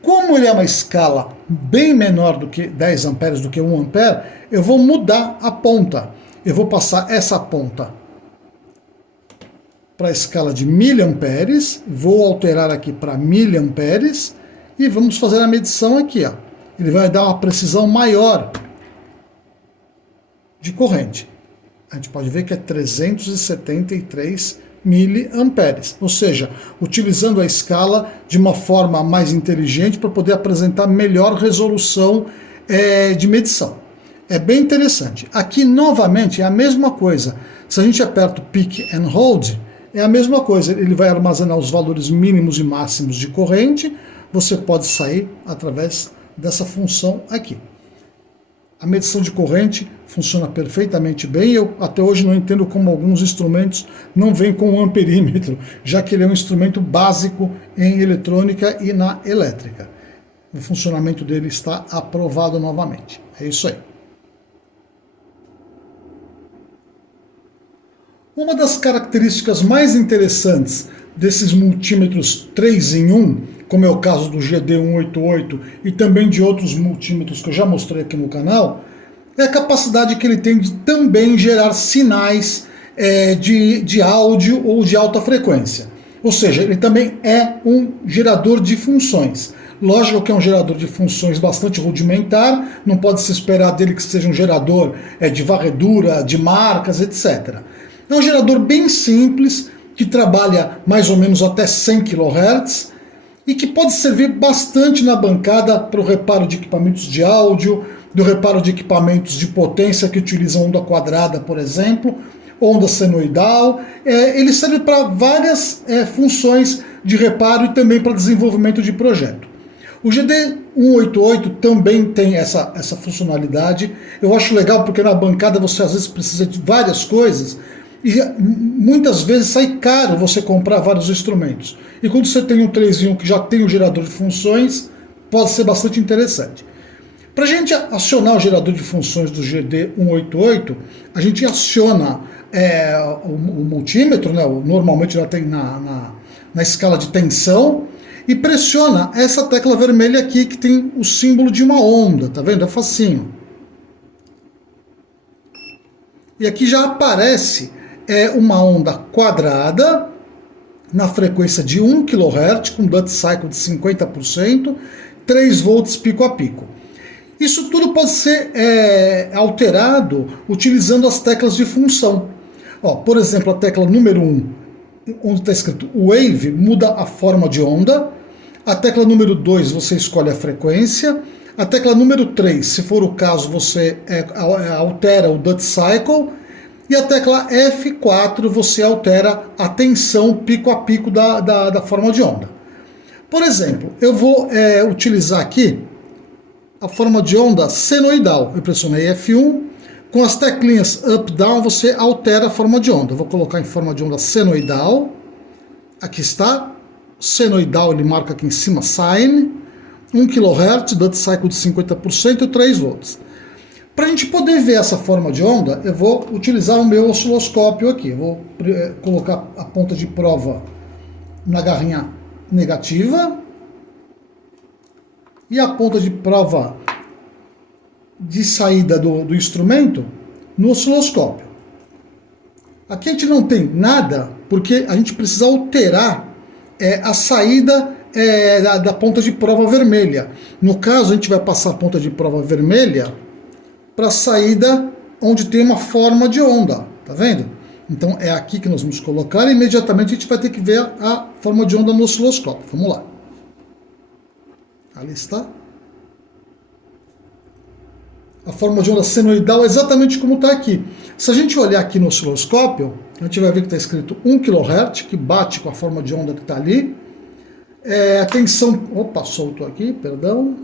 Como ele é uma escala bem menor do que 10 amperes, do que 1 ampere, eu vou mudar a ponta. Eu vou passar essa ponta para a escala de miliamperes, vou alterar aqui para miliamperes e vamos fazer a medição aqui. Ó. Ele vai dar uma precisão maior de corrente. A gente pode ver que é 373 miliamperes, ou seja, utilizando a escala de uma forma mais inteligente para poder apresentar melhor resolução de medição. É bem interessante. Aqui, novamente, é a mesma coisa. Se a gente aperta o Pick and Hold, é a mesma coisa. Ele vai armazenar os valores mínimos e máximos de corrente. Você pode sair através dessa função aqui. A medição de corrente funciona perfeitamente bem. Eu até hoje não entendo como alguns instrumentos não vêm com um amperímetro, já que ele é um instrumento básico em eletrônica e na elétrica. O funcionamento dele está aprovado novamente. É isso aí. Uma das características mais interessantes desses multímetros 3 em 1, como é o caso do GD188 e também de outros multímetros que eu já mostrei aqui no canal, é a capacidade que ele tem de também gerar sinais de áudio ou de alta frequência. Ou seja, ele também é um gerador de funções. Lógico que é um gerador de funções bastante rudimentar, não pode se esperar dele que seja um gerador de varredura, de marcas, etc. É um gerador bem simples, que trabalha mais ou menos até 100 kHz e que pode servir bastante na bancada para o reparo de equipamentos de áudio, do reparo de equipamentos de potência que utilizam onda quadrada, por exemplo, onda senoidal. Ele serve para várias funções de reparo e também para desenvolvimento de projeto. O GD188 também tem essa funcionalidade. Eu acho legal porque na bancada você às vezes precisa de várias coisas e muitas vezes sai caro você comprar vários instrumentos. E quando você tem um 3 em 1 que já tem o gerador de funções, pode ser bastante interessante. Para a gente acionar o gerador de funções do GD188, a gente aciona o multímetro, né? Normalmente já tem na escala de tensão, e pressiona essa tecla vermelha aqui que tem o símbolo de uma onda, tá vendo? É facinho. E aqui já aparece uma onda quadrada na frequência de 1 kHz, com duty cycle de 50%, 3 volts pico a pico. Isso tudo pode ser alterado utilizando as teclas de função. Ó, por exemplo, a tecla número 1, onde está escrito Wave, muda a forma de onda. A tecla número 2, você escolhe a frequência. A tecla número 3, se for o caso, você altera o duty cycle. E a tecla F4, você altera a tensão pico a pico da forma de onda. Por exemplo, eu vou utilizar aqui a forma de onda senoidal. Eu pressionei F1. Com as teclinhas up-down, você altera a forma de onda. Eu vou colocar em forma de onda senoidal. Aqui está. Senoidal, ele marca aqui em cima, sine. 1 kHz, duty cycle de 50% e 3 volts. Para a gente poder ver essa forma de onda, eu vou utilizar o meu osciloscópio aqui. Eu vou colocar a ponta de prova na garrinha negativa. E a ponta de prova de saída do instrumento no osciloscópio. Aqui a gente não tem nada, porque a gente precisa alterar a saída da ponta de prova vermelha. No caso, a gente vai passar a ponta de prova vermelha para a saída onde tem uma forma de onda, tá vendo? Então é aqui que nós vamos colocar e imediatamente a gente vai ter que ver a forma de onda no osciloscópio. Vamos lá. Ali está. A forma de onda senoidal é exatamente como está aqui. Se a gente olhar aqui no osciloscópio, a gente vai ver que está escrito 1 kHz, que bate com a forma de onda que está ali. A tensão... Opa, soltou aqui, perdão.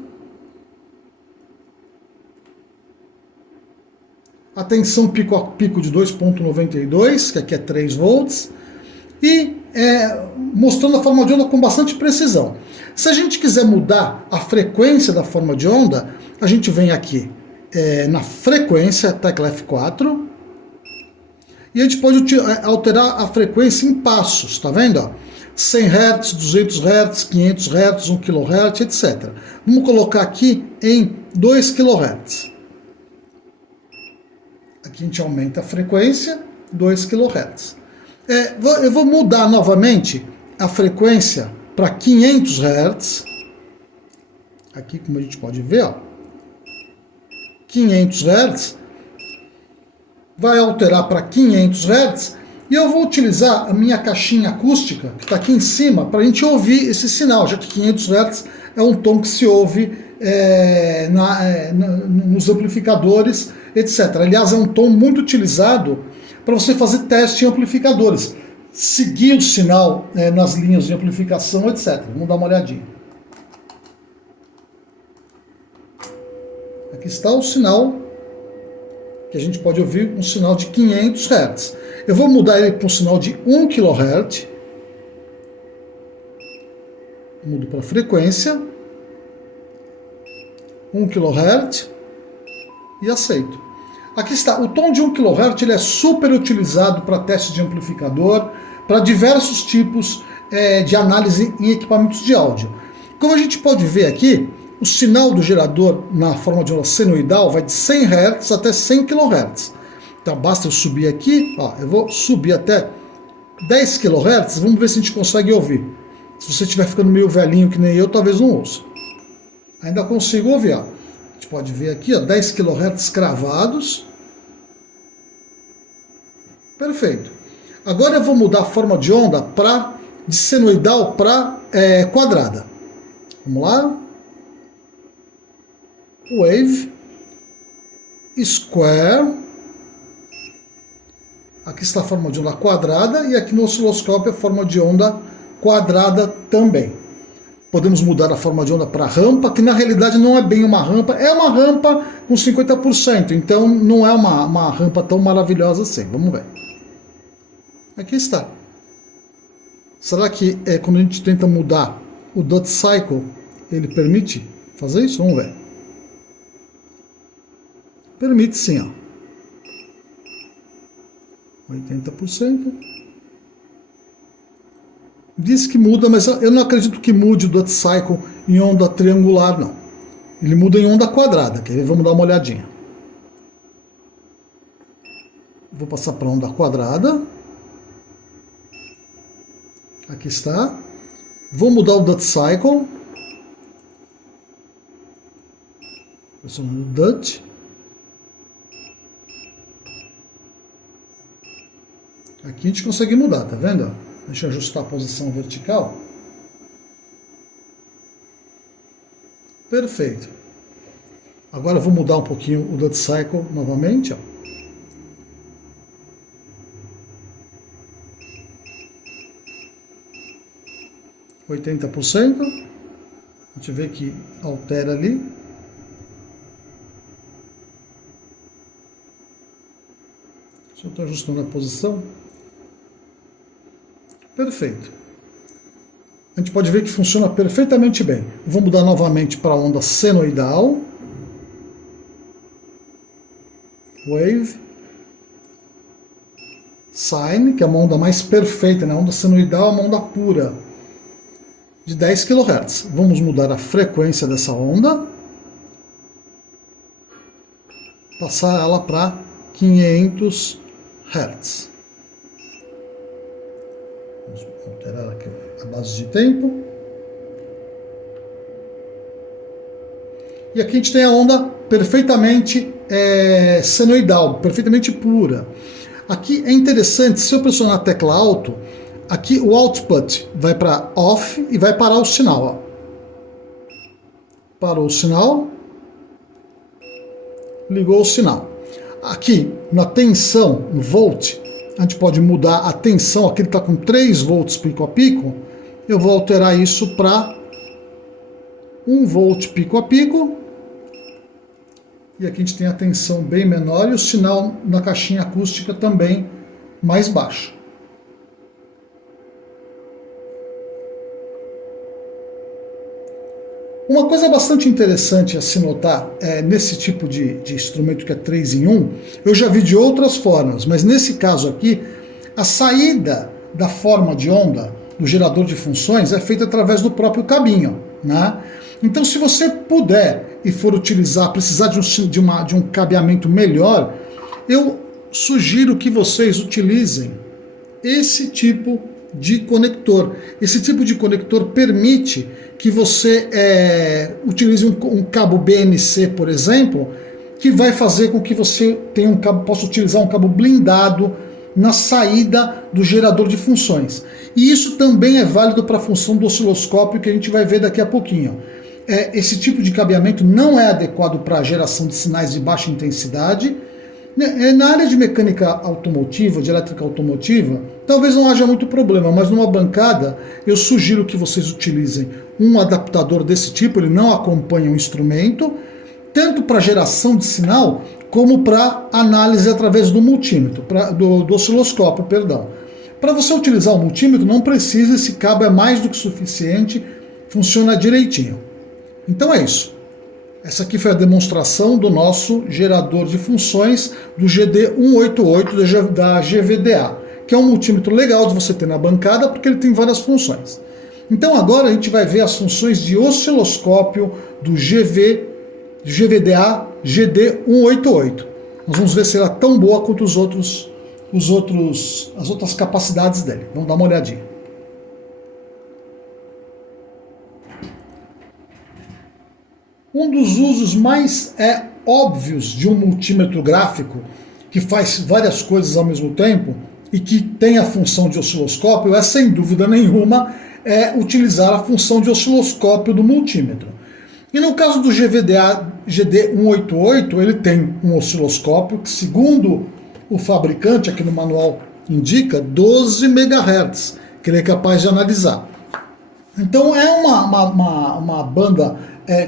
A tensão pico a pico de 2,92, que aqui é 3 volts. E mostrando a forma de onda com bastante precisão. Se a gente quiser mudar a frequência da forma de onda, a gente vem aqui na frequência, tecla F4, e a gente pode alterar a frequência em passos, tá vendo? Ó? 100 Hz, 200 Hz, 500 Hz, 1 kHz, etc. Vamos colocar aqui em 2 kHz. Aqui a gente aumenta a frequência, 2 kHz. Eu vou mudar novamente a frequência para 500 Hz. Aqui, como a gente pode ver, ó, 500 Hz. Vai alterar para 500 Hz. E eu vou utilizar a minha caixinha acústica, que está aqui em cima, para a gente ouvir esse sinal, já que 500 Hz é um tom que se ouve nos amplificadores, etc. Aliás, é um tom muito utilizado para você fazer teste em amplificadores. Seguir o sinal nas linhas de amplificação, etc. Vamos dar uma olhadinha. Aqui está o sinal que a gente pode ouvir, um sinal de 500 Hz. Eu vou mudar ele para um sinal de 1 kHz. Mudo para frequência. 1 kHz. E aceito. Aqui está. O tom de 1 kHz ele é super utilizado para teste de amplificador, para diversos tipos de análise em equipamentos de áudio. Como a gente pode ver aqui, o sinal do gerador na forma de onda senoidal vai de 100 Hz até 100 kHz. Então basta eu subir aqui, ó, eu vou subir até 10 kHz, vamos ver se a gente consegue ouvir. Se você estiver ficando meio velhinho que nem eu, talvez não ouça. Ainda consigo ouvir, ó. A gente pode ver aqui, ó, 10 kHz cravados. Perfeito. Agora eu vou mudar a forma de onda de senoidal para quadrada. Vamos lá. Wave. Square. Aqui está a forma de onda quadrada e aqui no osciloscópio a forma de onda quadrada também. Podemos mudar a forma de onda para rampa, que na realidade não é bem uma rampa, é uma rampa com 50%, então não é uma rampa tão maravilhosa assim. Vamos ver. Aqui está. Será que quando a gente tenta mudar o Dot Cycle, ele permite fazer isso? Vamos ver. Permite sim, ó. 80%. Diz que muda, mas eu não acredito que mude o Dot Cycle em onda triangular, não. Ele muda em onda quadrada, quer ver? Vamos dar uma olhadinha. Vou passar para onda quadrada. Aqui está. Vou mudar o Dot Cycle. Pressionando o Dot. Aqui a gente consegue mudar, tá vendo? Deixa eu ajustar a posição vertical. Perfeito. Agora eu vou mudar um pouquinho o Dot Cycle novamente, ó. %. A gente vê que altera ali. Só estou ajustando a posição. Perfeito. A gente pode ver que funciona perfeitamente bem. Vou mudar novamente para a onda senoidal. Wave. Sine, que é uma onda mais perfeita, né? A onda senoidal é uma onda pura. De 10 kHz. Vamos mudar a frequência dessa onda. Passar ela para 500 Hz. Vamos alterar aqui a base de tempo. E aqui a gente tem a onda perfeitamente senoidal, perfeitamente pura. Aqui é interessante, se eu pressionar a tecla Alt, aqui o output vai para off e vai parar o sinal. Ó. Parou o sinal. Ligou o sinal. Aqui na tensão, no volt, a gente pode mudar a tensão. Aqui ele está com 3 volts pico a pico. Eu vou alterar isso para 1 volt pico a pico. E aqui a gente tem a tensão bem menor e o sinal na caixinha acústica também mais baixo. Uma coisa bastante interessante a se notar nesse tipo de instrumento que é 3 em 1, eu já vi de outras formas, mas nesse caso aqui, a saída da forma de onda do gerador de funções é feita através do próprio cabinho, né? Então, se você puder e for utilizar, precisar de um cabeamento melhor, eu sugiro que vocês utilizem esse tipo de conector. Esse tipo de conector permite que você utilize um cabo BNC, por exemplo, que vai fazer com que você tenha possa utilizar um cabo blindado na saída do gerador de funções. E isso também é válido para a função do osciloscópio, que a gente vai ver daqui a pouquinho. Esse tipo de cabeamento não é adequado para a geração de sinais de baixa intensidade. Na área de mecânica automotiva, de elétrica automotiva, talvez não haja muito problema, mas numa bancada eu sugiro que vocês utilizem um adaptador desse tipo. Ele não acompanha o instrumento, tanto para geração de sinal, como para análise através do multímetro, do osciloscópio, perdão. Para você utilizar o multímetro, não precisa, esse cabo é mais do que suficiente, funciona direitinho. Então é isso. Essa aqui foi a demonstração do nosso gerador de funções do GD188 da GVDA, que é um multímetro legal de você ter na bancada, porque ele tem várias funções. Então agora a gente vai ver as funções de osciloscópio do GVDA GD188. Nós vamos ver se ela é tão boa quanto as outras capacidades dele. Vamos dar uma olhadinha. Um dos usos mais óbvios de um multímetro gráfico, que faz várias coisas ao mesmo tempo e que tem a função de osciloscópio, sem dúvida nenhuma, utilizar a função de osciloscópio do multímetro. E no caso do GVDA GD188, ele tem um osciloscópio que, segundo o fabricante, aqui no manual indica, 12 MHz, que ele é capaz de analisar. Então é uma banda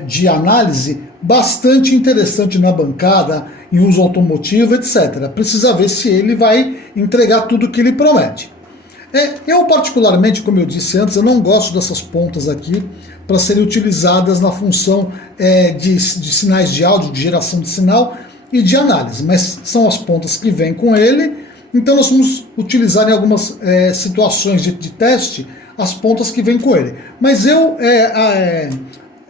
de análise bastante interessante na bancada, em uso automotivo, etc. Precisa ver se ele vai entregar tudo o que ele promete. Eu particularmente, como eu disse antes, eu não gosto dessas pontas aqui para serem utilizadas na função de sinais de áudio, de geração de sinal e de análise, mas são as pontas que vêm com ele, então nós vamos utilizar em algumas situações de teste as pontas que vêm com ele. Mas eu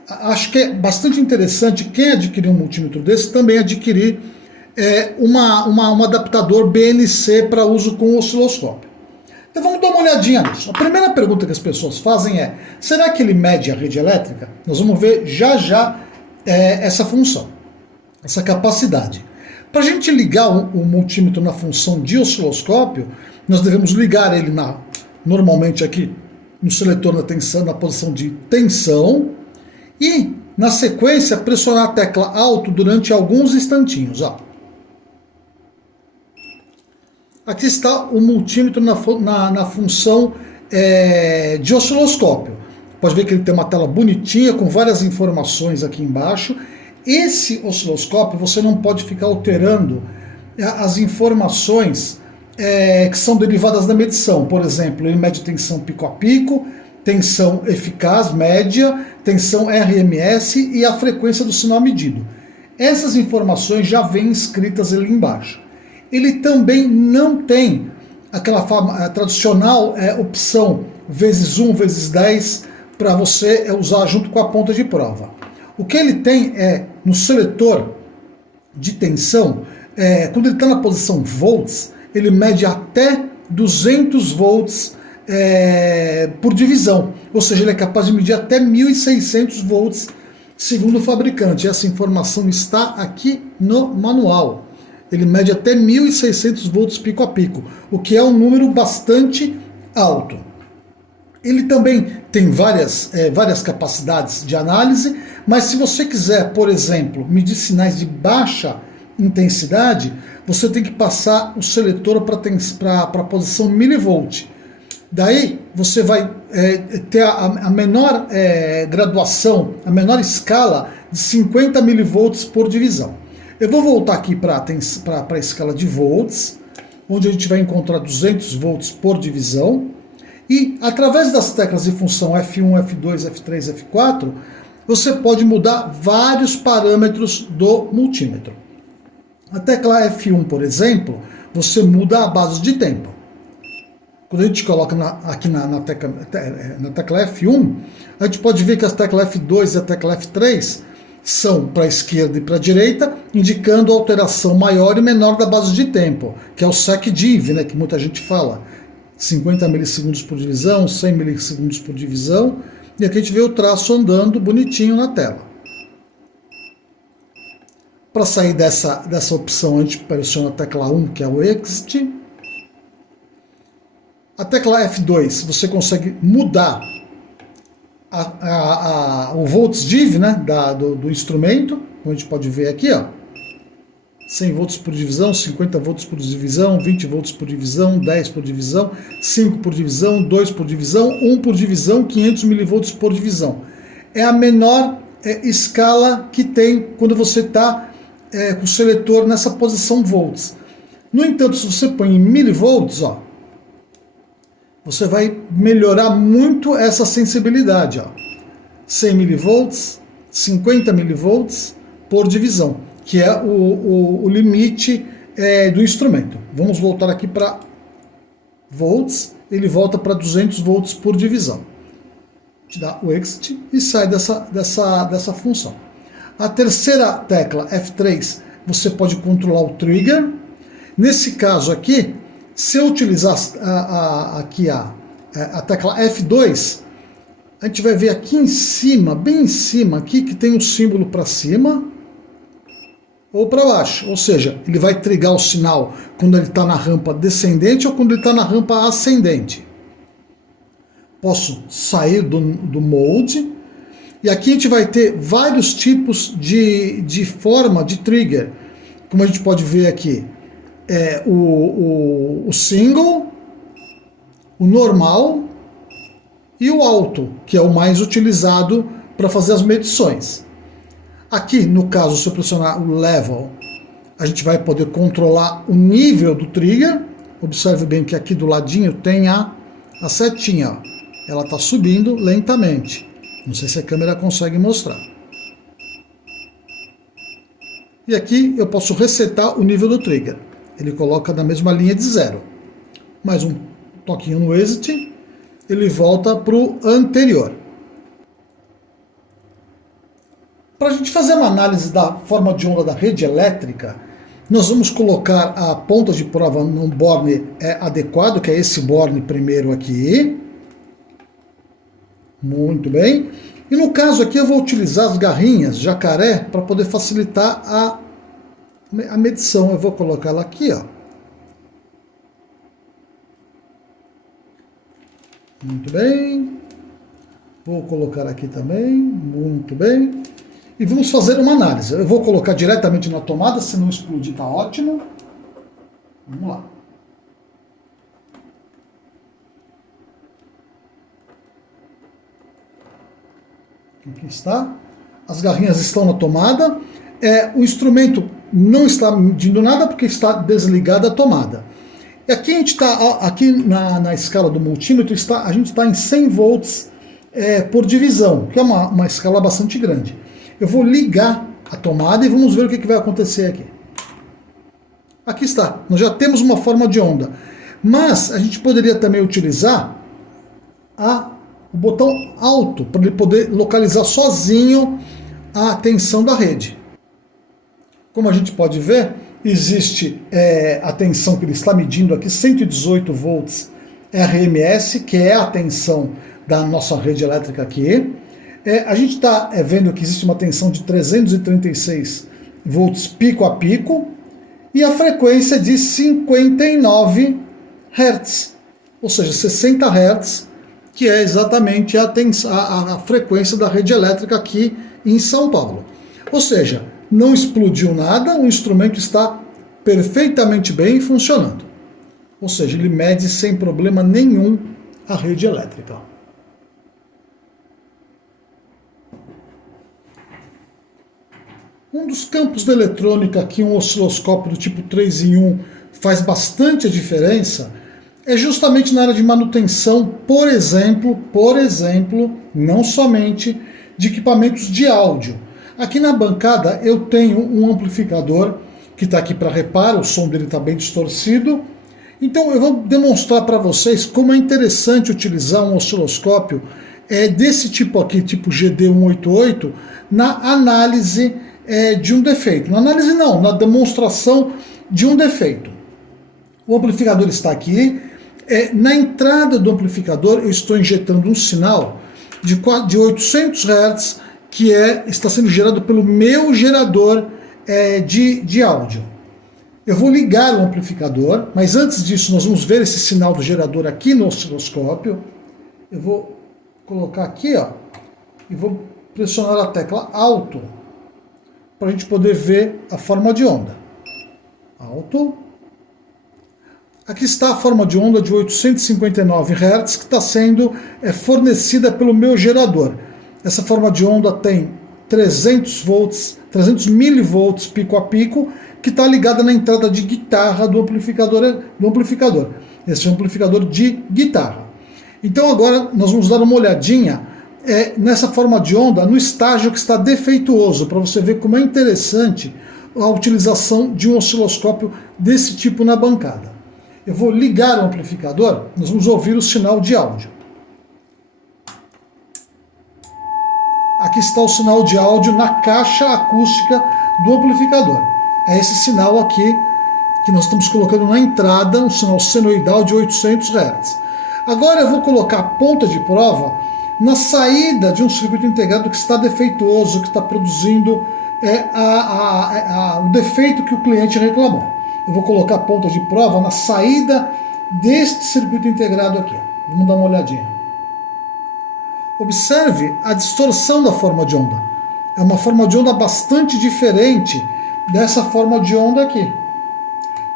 acho que é bastante interessante quem adquirir um multímetro desse também adquirir um adaptador BNC para uso com osciloscópio. Então vamos dar uma olhadinha nisso. A primeira pergunta que as pessoas fazem é: será que ele mede a rede elétrica? Nós vamos ver já essa função, essa capacidade. Para a gente ligar o multímetro na função de osciloscópio, nós devemos ligar ele normalmente aqui no seletor da tensão, na posição de tensão, e na sequência pressionar a tecla alto durante alguns instantinhos. Aqui está o multímetro na função de osciloscópio. Pode ver que ele tem uma tela bonitinha com várias informações aqui embaixo. Esse osciloscópio você não pode ficar alterando as informações que são derivadas da medição. Por exemplo, ele mede tensão pico a pico, tensão eficaz média, tensão RMS e a frequência do sinal medido. Essas informações já vêm escritas ali embaixo. Ele também não tem aquela tradicional opção vezes 1, vezes 10 para você usar junto com a ponta de prova. O que ele tem no seletor de tensão, quando ele está na posição volts, ele mede até 200 volts por divisão. Ou seja, ele é capaz de medir até 1.600 volts, segundo o fabricante. Essa informação está aqui no manual. Ele mede até 1.600 volts pico a pico, o que é um número bastante alto. Ele também tem várias capacidades de análise, mas se você quiser, por exemplo, medir sinais de baixa intensidade, você tem que passar o seletor para a posição milivolt. Daí você vai ter a menor graduação, a menor escala de 50 milivolts por divisão. Eu vou voltar aqui para a escala de volts, onde a gente vai encontrar 200 volts por divisão. E através das teclas de função F1, F2, F3, F4, você pode mudar vários parâmetros do multímetro. A tecla F1, por exemplo, você muda a base de tempo. Quando a gente coloca aqui na tecla F1, a gente pode ver que a tecla F2 e a tecla F3 são para a esquerda e para a direita, indicando alteração maior e menor da base de tempo, que é o SEC-div, né, que muita gente fala. 50 milissegundos por divisão, 100 milissegundos por divisão, e aqui a gente vê o traço andando bonitinho na tela. Para sair dessa opção, a gente pressiona a tecla 1, que é o Exit. A tecla F2, você consegue mudar o volts div, né, do instrumento, como a gente pode ver aqui, 100 volts por divisão, 50 volts por divisão, 20 volts por divisão, 10 por divisão, 5 por divisão, 2 por divisão, 1 por divisão, 500 milivolts por divisão. É a menor escala que tem quando você está com o seletor nessa posição volts. No entanto, se você põe em milivolts, você vai melhorar muito essa sensibilidade. 100 milivolts, 50 milivolts por divisão, que é o limite do instrumento. Vamos voltar aqui para volts, ele volta para 200 volts por divisão. Te dá o exit e sai dessa função. A terceira tecla, F3, você pode controlar o trigger. Nesse caso aqui, se eu utilizar aqui a tecla F2, a gente vai ver aqui em cima, bem em cima aqui, que tem um símbolo para cima ou para baixo. Ou seja, ele vai trigar o sinal quando ele está na rampa descendente ou quando ele está na rampa ascendente. Posso sair do mode. E aqui a gente vai ter vários tipos de forma de trigger. Como a gente pode ver aqui, o single, o normal e o alto, que é o mais utilizado para fazer as medições. Aqui, no caso, se eu pressionar o level, a gente vai poder controlar o nível do trigger. Observe bem que aqui do ladinho tem a setinha. Ó. Ela está subindo lentamente. Não sei se a câmera consegue mostrar. E aqui eu posso resetar o nível do trigger. Ele coloca na mesma linha de 0. Mais um toquinho no exit, ele volta para o anterior. Para a gente fazer uma análise da forma de onda da rede elétrica, nós vamos colocar a ponta de prova num borne adequado, que é esse borne primeiro aqui. Muito bem. E no caso aqui eu vou utilizar as garrinhas jacaré para poder facilitar a medição. Eu vou colocar ela aqui, ó. Muito bem. Vou colocar aqui também. Muito bem. E vamos fazer uma análise. Eu vou colocar diretamente na tomada, se não explodir tá ótimo. Vamos lá. Aqui está. As garrinhas estão na tomada. O instrumento não está medindo nada porque está desligada a tomada. E aqui a gente está, aqui na escala do multímetro, a gente está em 100 volts por divisão, que é uma escala bastante grande. Eu vou ligar a tomada e vamos ver o que vai acontecer aqui. Aqui está, nós já temos uma forma de onda, mas a gente poderia também utilizar o botão alto para ele poder localizar sozinho a tensão da rede. Como a gente pode ver, existe a tensão que ele está medindo aqui, 118 volts RMS, que é a tensão da nossa rede elétrica aqui. A gente está vendo que existe uma tensão de 336 volts pico a pico e a frequência de 59 Hz, ou seja, 60 Hz, que é exatamente a frequência da rede elétrica aqui em São Paulo. Ou seja, não explodiu nada, o instrumento está perfeitamente bem funcionando. Ou seja, ele mede sem problema nenhum a rede elétrica. Um dos campos da eletrônica que um osciloscópio do tipo 3 em 1 faz bastante a diferença é justamente na área de manutenção, por exemplo, não somente de equipamentos de áudio. Aqui na bancada eu tenho um amplificador que está aqui para reparo, o som dele está bem distorcido. Então eu vou demonstrar para vocês como é interessante utilizar um osciloscópio desse tipo aqui, tipo GD188, na análise de um defeito. Na análise não, na demonstração de um defeito. O amplificador está aqui. Na entrada do amplificador eu estou injetando um sinal de 800 Hz que está sendo gerado pelo meu gerador de áudio. Eu vou ligar o amplificador, mas antes disso nós vamos ver esse sinal do gerador aqui no osciloscópio. Eu vou colocar aqui, ó, e vou pressionar a tecla Alto para a gente poder ver a forma de onda. Alto. Aqui está a forma de onda de 859 Hz que está sendo fornecida pelo meu gerador. Essa forma de onda tem 300 milivolts pico a pico, que está ligada na entrada de guitarra do amplificador. Esse é um amplificador de guitarra. Então agora nós vamos dar uma olhadinha nessa forma de onda no estágio que está defeituoso, para você ver como é interessante a utilização de um osciloscópio desse tipo na bancada. Eu vou ligar o amplificador, nós vamos ouvir o sinal de áudio. Aqui está o sinal de áudio na caixa acústica do amplificador. É esse sinal aqui que nós estamos colocando na entrada, um sinal senoidal de 800 Hz. Agora eu vou colocar a ponta de prova na saída de um circuito integrado que está defeituoso, que está produzindo o defeito que o cliente reclamou. Eu vou colocar a ponta de prova na saída deste circuito integrado aqui. Vamos dar uma olhadinha. Observe a distorção da forma de onda. É uma forma de onda bastante diferente dessa forma de onda aqui.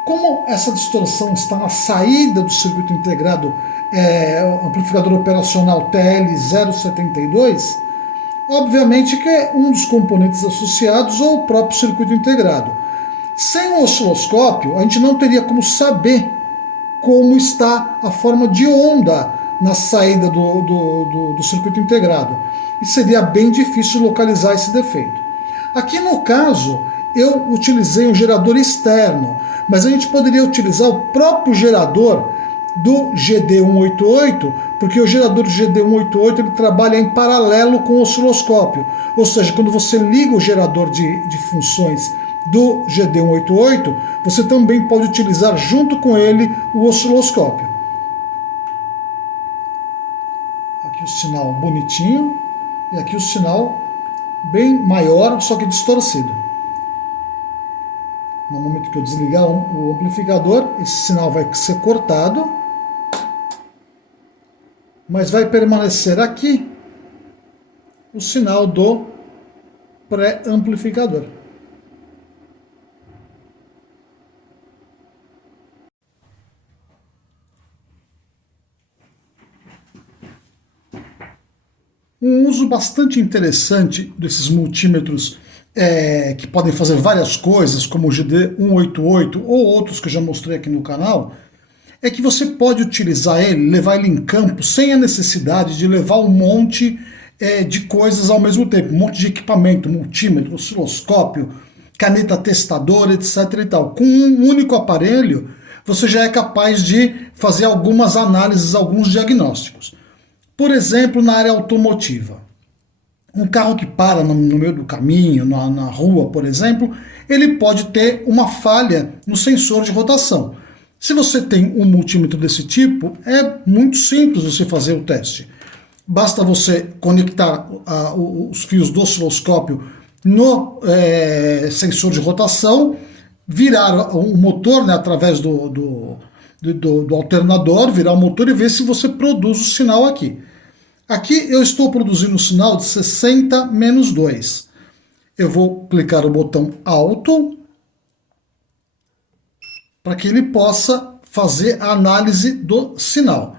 Como essa distorção está na saída do circuito integrado amplificador operacional TL072, obviamente que é um dos componentes associados ao próprio circuito integrado. Sem o osciloscópio, a gente não teria como saber como está a forma de onda na saída do circuito integrado. E seria bem difícil localizar esse defeito. Aqui no caso, eu utilizei um gerador externo, mas a gente poderia utilizar o próprio gerador do GD188, porque o gerador do GD188 ele trabalha em paralelo com o osciloscópio. Ou seja, quando você liga o gerador de funções do GD188, você também pode utilizar junto com ele o osciloscópio. Aqui o sinal bonitinho e aqui o sinal bem maior, só que distorcido. No momento que eu desligar o amplificador, esse sinal vai ser cortado, mas vai permanecer aqui o sinal do pré-amplificador. Um uso bastante interessante desses multímetros que podem fazer várias coisas, como o GD188 ou outros que eu já mostrei aqui no canal, é que você pode utilizar ele, levar ele em campo sem a necessidade de levar um monte de coisas ao mesmo tempo, um monte de equipamento, multímetro, osciloscópio, caneta testadora, etc. e tal. Com um único aparelho, você já é capaz de fazer algumas análises, alguns diagnósticos. Por exemplo, na área automotiva. Um carro que para no meio do caminho, na rua, por exemplo, ele pode ter uma falha no sensor de rotação. Se você tem um multímetro desse tipo, é muito simples você fazer o teste. Basta você conectar os fios do osciloscópio no sensor de rotação, virar o motor, né, através do alternador, virar o motor e ver se você produz o sinal aqui. Aqui eu estou produzindo um sinal de 60 menos 2. Eu vou clicar o botão Alto para que ele possa fazer a análise do sinal.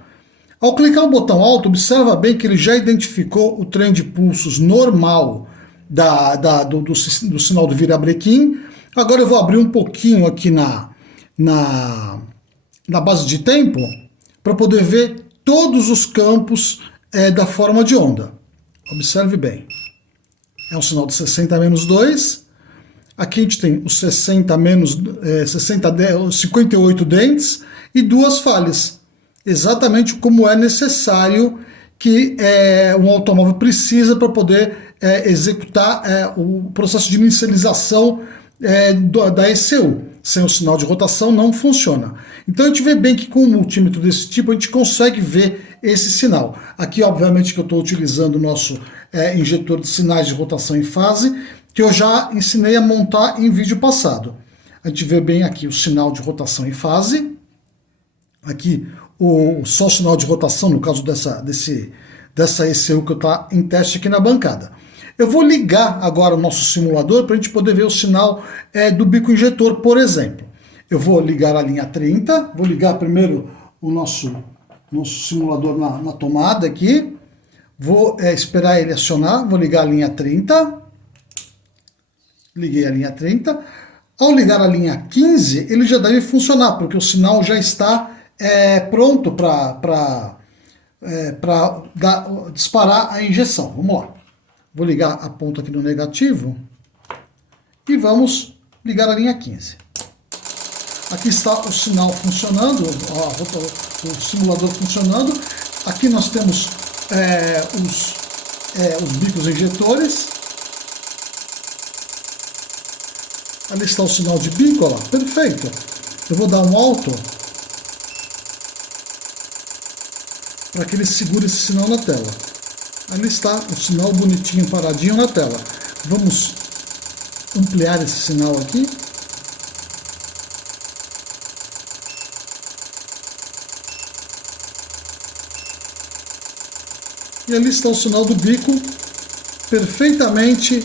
Ao clicar o botão Alto, observa bem que ele já identificou o trem de pulsos normal do sinal do virabrequim. Agora eu vou abrir um pouquinho aqui na base de tempo para poder ver todos os campos da forma de onda. Observe bem. É um sinal de 60 menos 2. Aqui a gente tem os 58 dentes e duas falhas. Exatamente como é necessário que um automóvel precisa para poder executar o processo de inicialização da ECU. Sem o sinal de rotação não funciona. Então a gente vê bem que com um multímetro desse tipo a gente consegue ver esse sinal. Aqui obviamente que eu estou utilizando o nosso injetor de sinais de rotação em fase, que eu já ensinei a montar em vídeo passado. A gente vê bem aqui o sinal de rotação em fase. Aqui só o sinal de rotação, no caso dessa ECU que está em teste aqui na bancada. Eu vou ligar agora o nosso simulador para a gente poder ver o sinal do bico injetor, por exemplo. Eu vou ligar a linha 30, vou ligar primeiro o nosso simulador na tomada aqui, vou esperar ele acionar, vou ligar a linha 30, liguei a linha 30. Ao ligar a linha 15, ele já deve funcionar, porque o sinal já está pronto para disparar a injeção. Vamos lá. Vou ligar a ponta aqui no negativo e vamos ligar a linha 15. Aqui está o sinal funcionando, o simulador funcionando. Aqui nós temos os bicos injetores. Ali está o sinal de bico, olha lá, perfeito. Eu vou dar um alto para que ele segure esse sinal na tela. Ali está o sinal bonitinho, paradinho na tela. Vamos ampliar esse sinal aqui. E ali está o sinal do bico, perfeitamente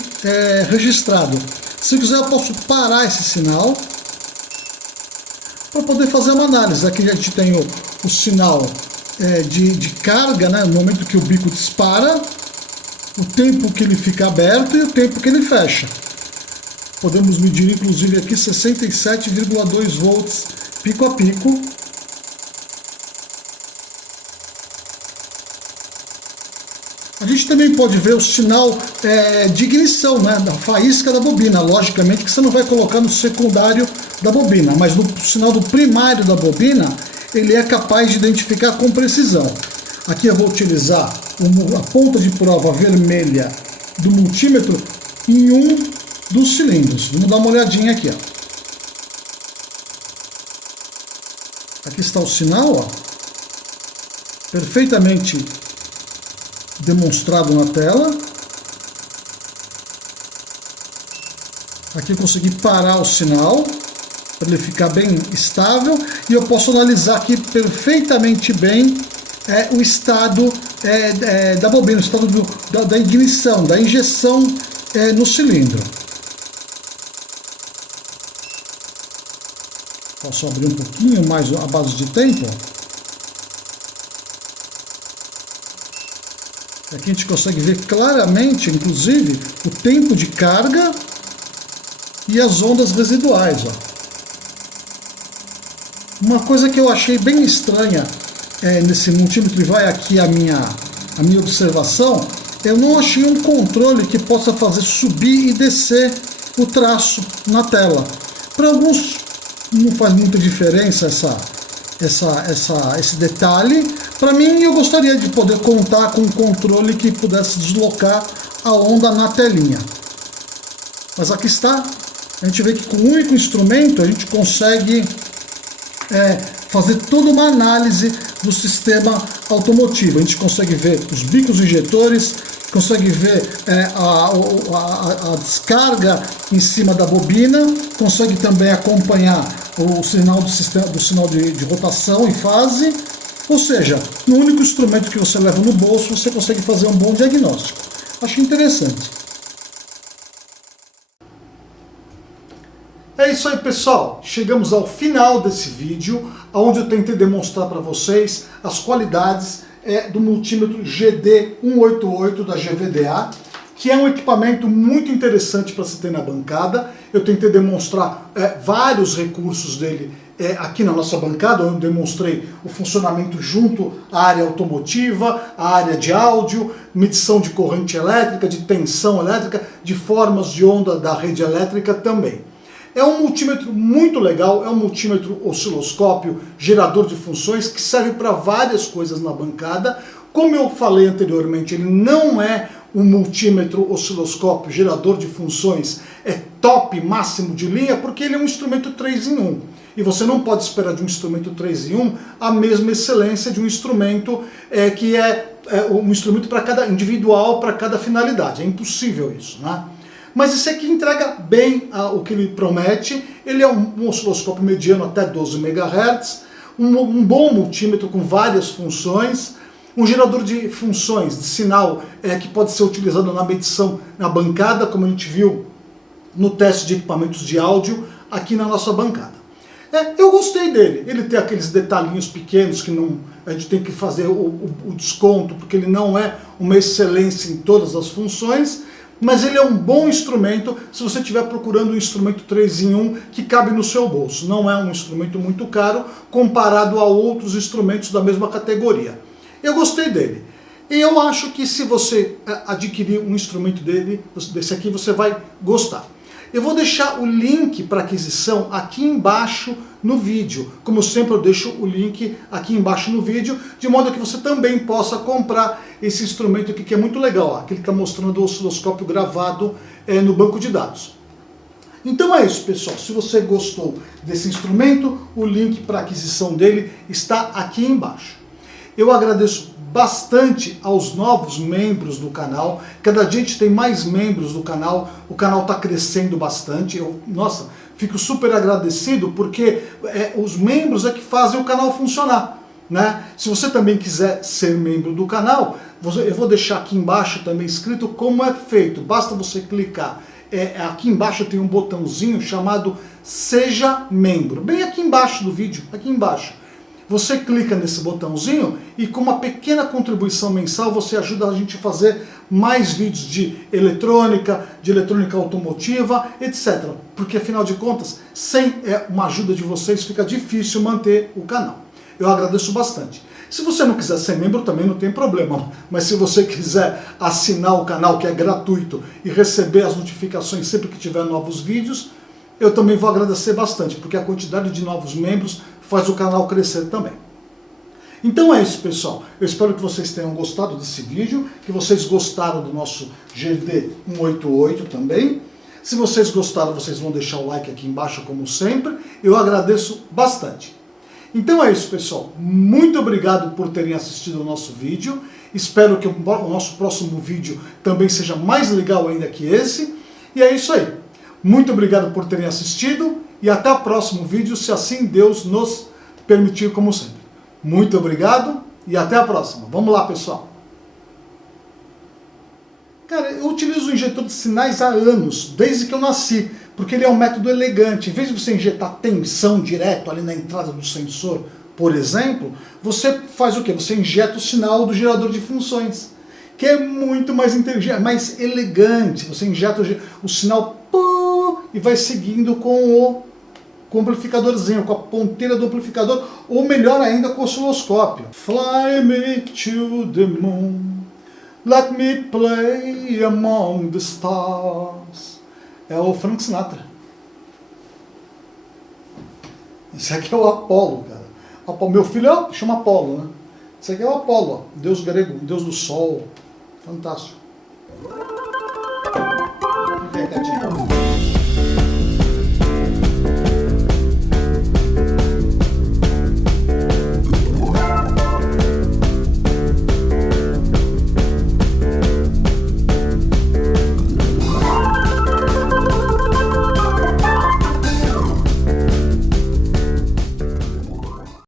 registrado. Se quiser eu posso parar esse sinal para poder fazer uma análise. Aqui a gente tem o sinal de carga, né, no momento que o bico dispara, o tempo que ele fica aberto e o tempo que ele fecha. Podemos medir inclusive aqui 67,2 volts pico a pico. A gente também pode ver o sinal de ignição, né, da faísca da bobina. Logicamente que você não vai colocar no secundário da bobina, mas no sinal do primário da bobina, ele é capaz de identificar com precisão. Aqui eu vou utilizar a ponta de prova vermelha do multímetro em um dos cilindros. Vamos dar uma olhadinha aqui, ó. Aqui está o sinal, ó, perfeitamente demonstrado na tela. Aqui eu consegui parar o sinal para ele ficar bem estável e eu posso analisar aqui perfeitamente bem o estado da bobina, o estado da ignição, da injeção no cilindro. Posso abrir um pouquinho mais a base de tempo. Aqui a gente consegue ver claramente, inclusive, o tempo de carga e as ondas residuais. Ó. Uma coisa que eu achei bem estranha nesse multímetro, e vai aqui a minha observação, eu não achei um controle que possa fazer subir e descer o traço na tela. Para alguns não faz muita diferença esse detalhe. Para mim, eu gostaria de poder contar com um controle que pudesse deslocar a onda na telinha. Mas aqui está. A gente vê que com um único instrumento a gente consegue fazer toda uma análise do sistema automotivo. A gente consegue ver os bicos injetores, consegue ver a descarga em cima da bobina, consegue também acompanhar o sinal do sinal de rotação e fase. Ou seja, no único instrumento que você leva no bolso, você consegue fazer um bom diagnóstico. Acho interessante. É isso aí, pessoal. Chegamos ao final desse vídeo, onde eu tentei demonstrar para vocês as qualidades do multímetro GD188 da GVDA, que é um equipamento muito interessante para se ter na bancada. Eu tentei demonstrar vários recursos dele aqui na nossa bancada, onde eu demonstrei o funcionamento junto à área automotiva, à área de áudio, medição de corrente elétrica, de tensão elétrica, de formas de onda da rede elétrica também. É um multímetro muito legal, é um multímetro osciloscópio, gerador de funções, que serve para várias coisas na bancada. Como eu falei anteriormente, ele não é um multímetro osciloscópio, gerador de funções, top, máximo de linha, porque ele é um instrumento 3 em 1. E você não pode esperar de um instrumento 3 em 1 a mesma excelência de um instrumento que é um instrumento para cada individual, para cada finalidade. É impossível isso, né? Mas esse aqui entrega bem o que ele promete. Ele é um osciloscópio mediano até 12 MHz, um bom multímetro com várias funções, um gerador de funções, de sinal que pode ser utilizado na medição na bancada, como a gente viu no teste de equipamentos de áudio aqui na nossa bancada. Eu gostei dele. Ele tem aqueles detalhinhos pequenos que a gente tem que fazer o desconto, porque ele não é uma excelência em todas as funções, mas ele é um bom instrumento se você estiver procurando um instrumento 3 em 1 que cabe no seu bolso. Não é um instrumento muito caro comparado a outros instrumentos da mesma categoria. Eu gostei dele. E eu acho que se você adquirir um instrumento desse aqui, você vai gostar. Eu vou deixar o link para aquisição aqui embaixo no vídeo. Como sempre, eu deixo o link aqui embaixo no vídeo, de modo que você também possa comprar esse instrumento aqui, que é muito legal. Aqui ele está mostrando o osciloscópio gravado no banco de dados. Então é isso, pessoal. Se você gostou desse instrumento, o link para aquisição dele está aqui embaixo. Eu agradeço bastante aos novos membros do canal. Cada dia a gente tem mais membros do canal. O canal está crescendo bastante. Nossa, fico super agradecido porque os membros é que fazem o canal funcionar, né? Se você também quiser ser membro do canal, eu vou deixar aqui embaixo também escrito como é feito. Basta você clicar. Aqui embaixo tem um botãozinho chamado Seja Membro. Bem aqui embaixo do vídeo, aqui embaixo. Você clica nesse botãozinho e com uma pequena contribuição mensal você ajuda a gente a fazer mais vídeos de eletrônica automotiva, etc. Porque afinal de contas, sem uma ajuda de vocês fica difícil manter o canal. Eu agradeço bastante. Se você não quiser ser membro também não tem problema, mas se você quiser assinar o canal, que é gratuito, e receber as notificações sempre que tiver novos vídeos, eu também vou agradecer bastante, porque a quantidade de novos membros faz o canal crescer também. Então é isso, pessoal. Eu espero que vocês tenham gostado desse vídeo, que vocês gostaram do nosso GD188 também. Se vocês gostaram, vocês vão deixar o like aqui embaixo, como sempre. Eu agradeço bastante. Então é isso, pessoal. Muito obrigado por terem assistido ao nosso vídeo. Espero que o nosso próximo vídeo também seja mais legal ainda que esse. E é isso aí. Muito obrigado por terem assistido e até o próximo vídeo, se assim Deus nos permitir, como sempre. Muito obrigado e até a próxima. Vamos lá, pessoal. Cara, eu utilizo o injetor de sinais há anos, desde que eu nasci, porque ele é um método elegante. Em vez de você injetar tensão direto ali na entrada do sensor, por exemplo, você faz o quê? Você injeta o sinal do gerador de funções, que é muito mais inteligente, mais elegante. Você injeta o sinal e vai seguindo com o amplificadorzinho, com a ponteira do amplificador, ou melhor ainda, com o osciloscópio. Fly me to the moon, let me play among the stars. É o Frank Sinatra. Esse aqui é o Apolo, cara. Meu filho chama Apolo, né? Esse aqui é o Apolo, ó. Deus grego, Deus do sol. Fantástico. Vem, Catinho.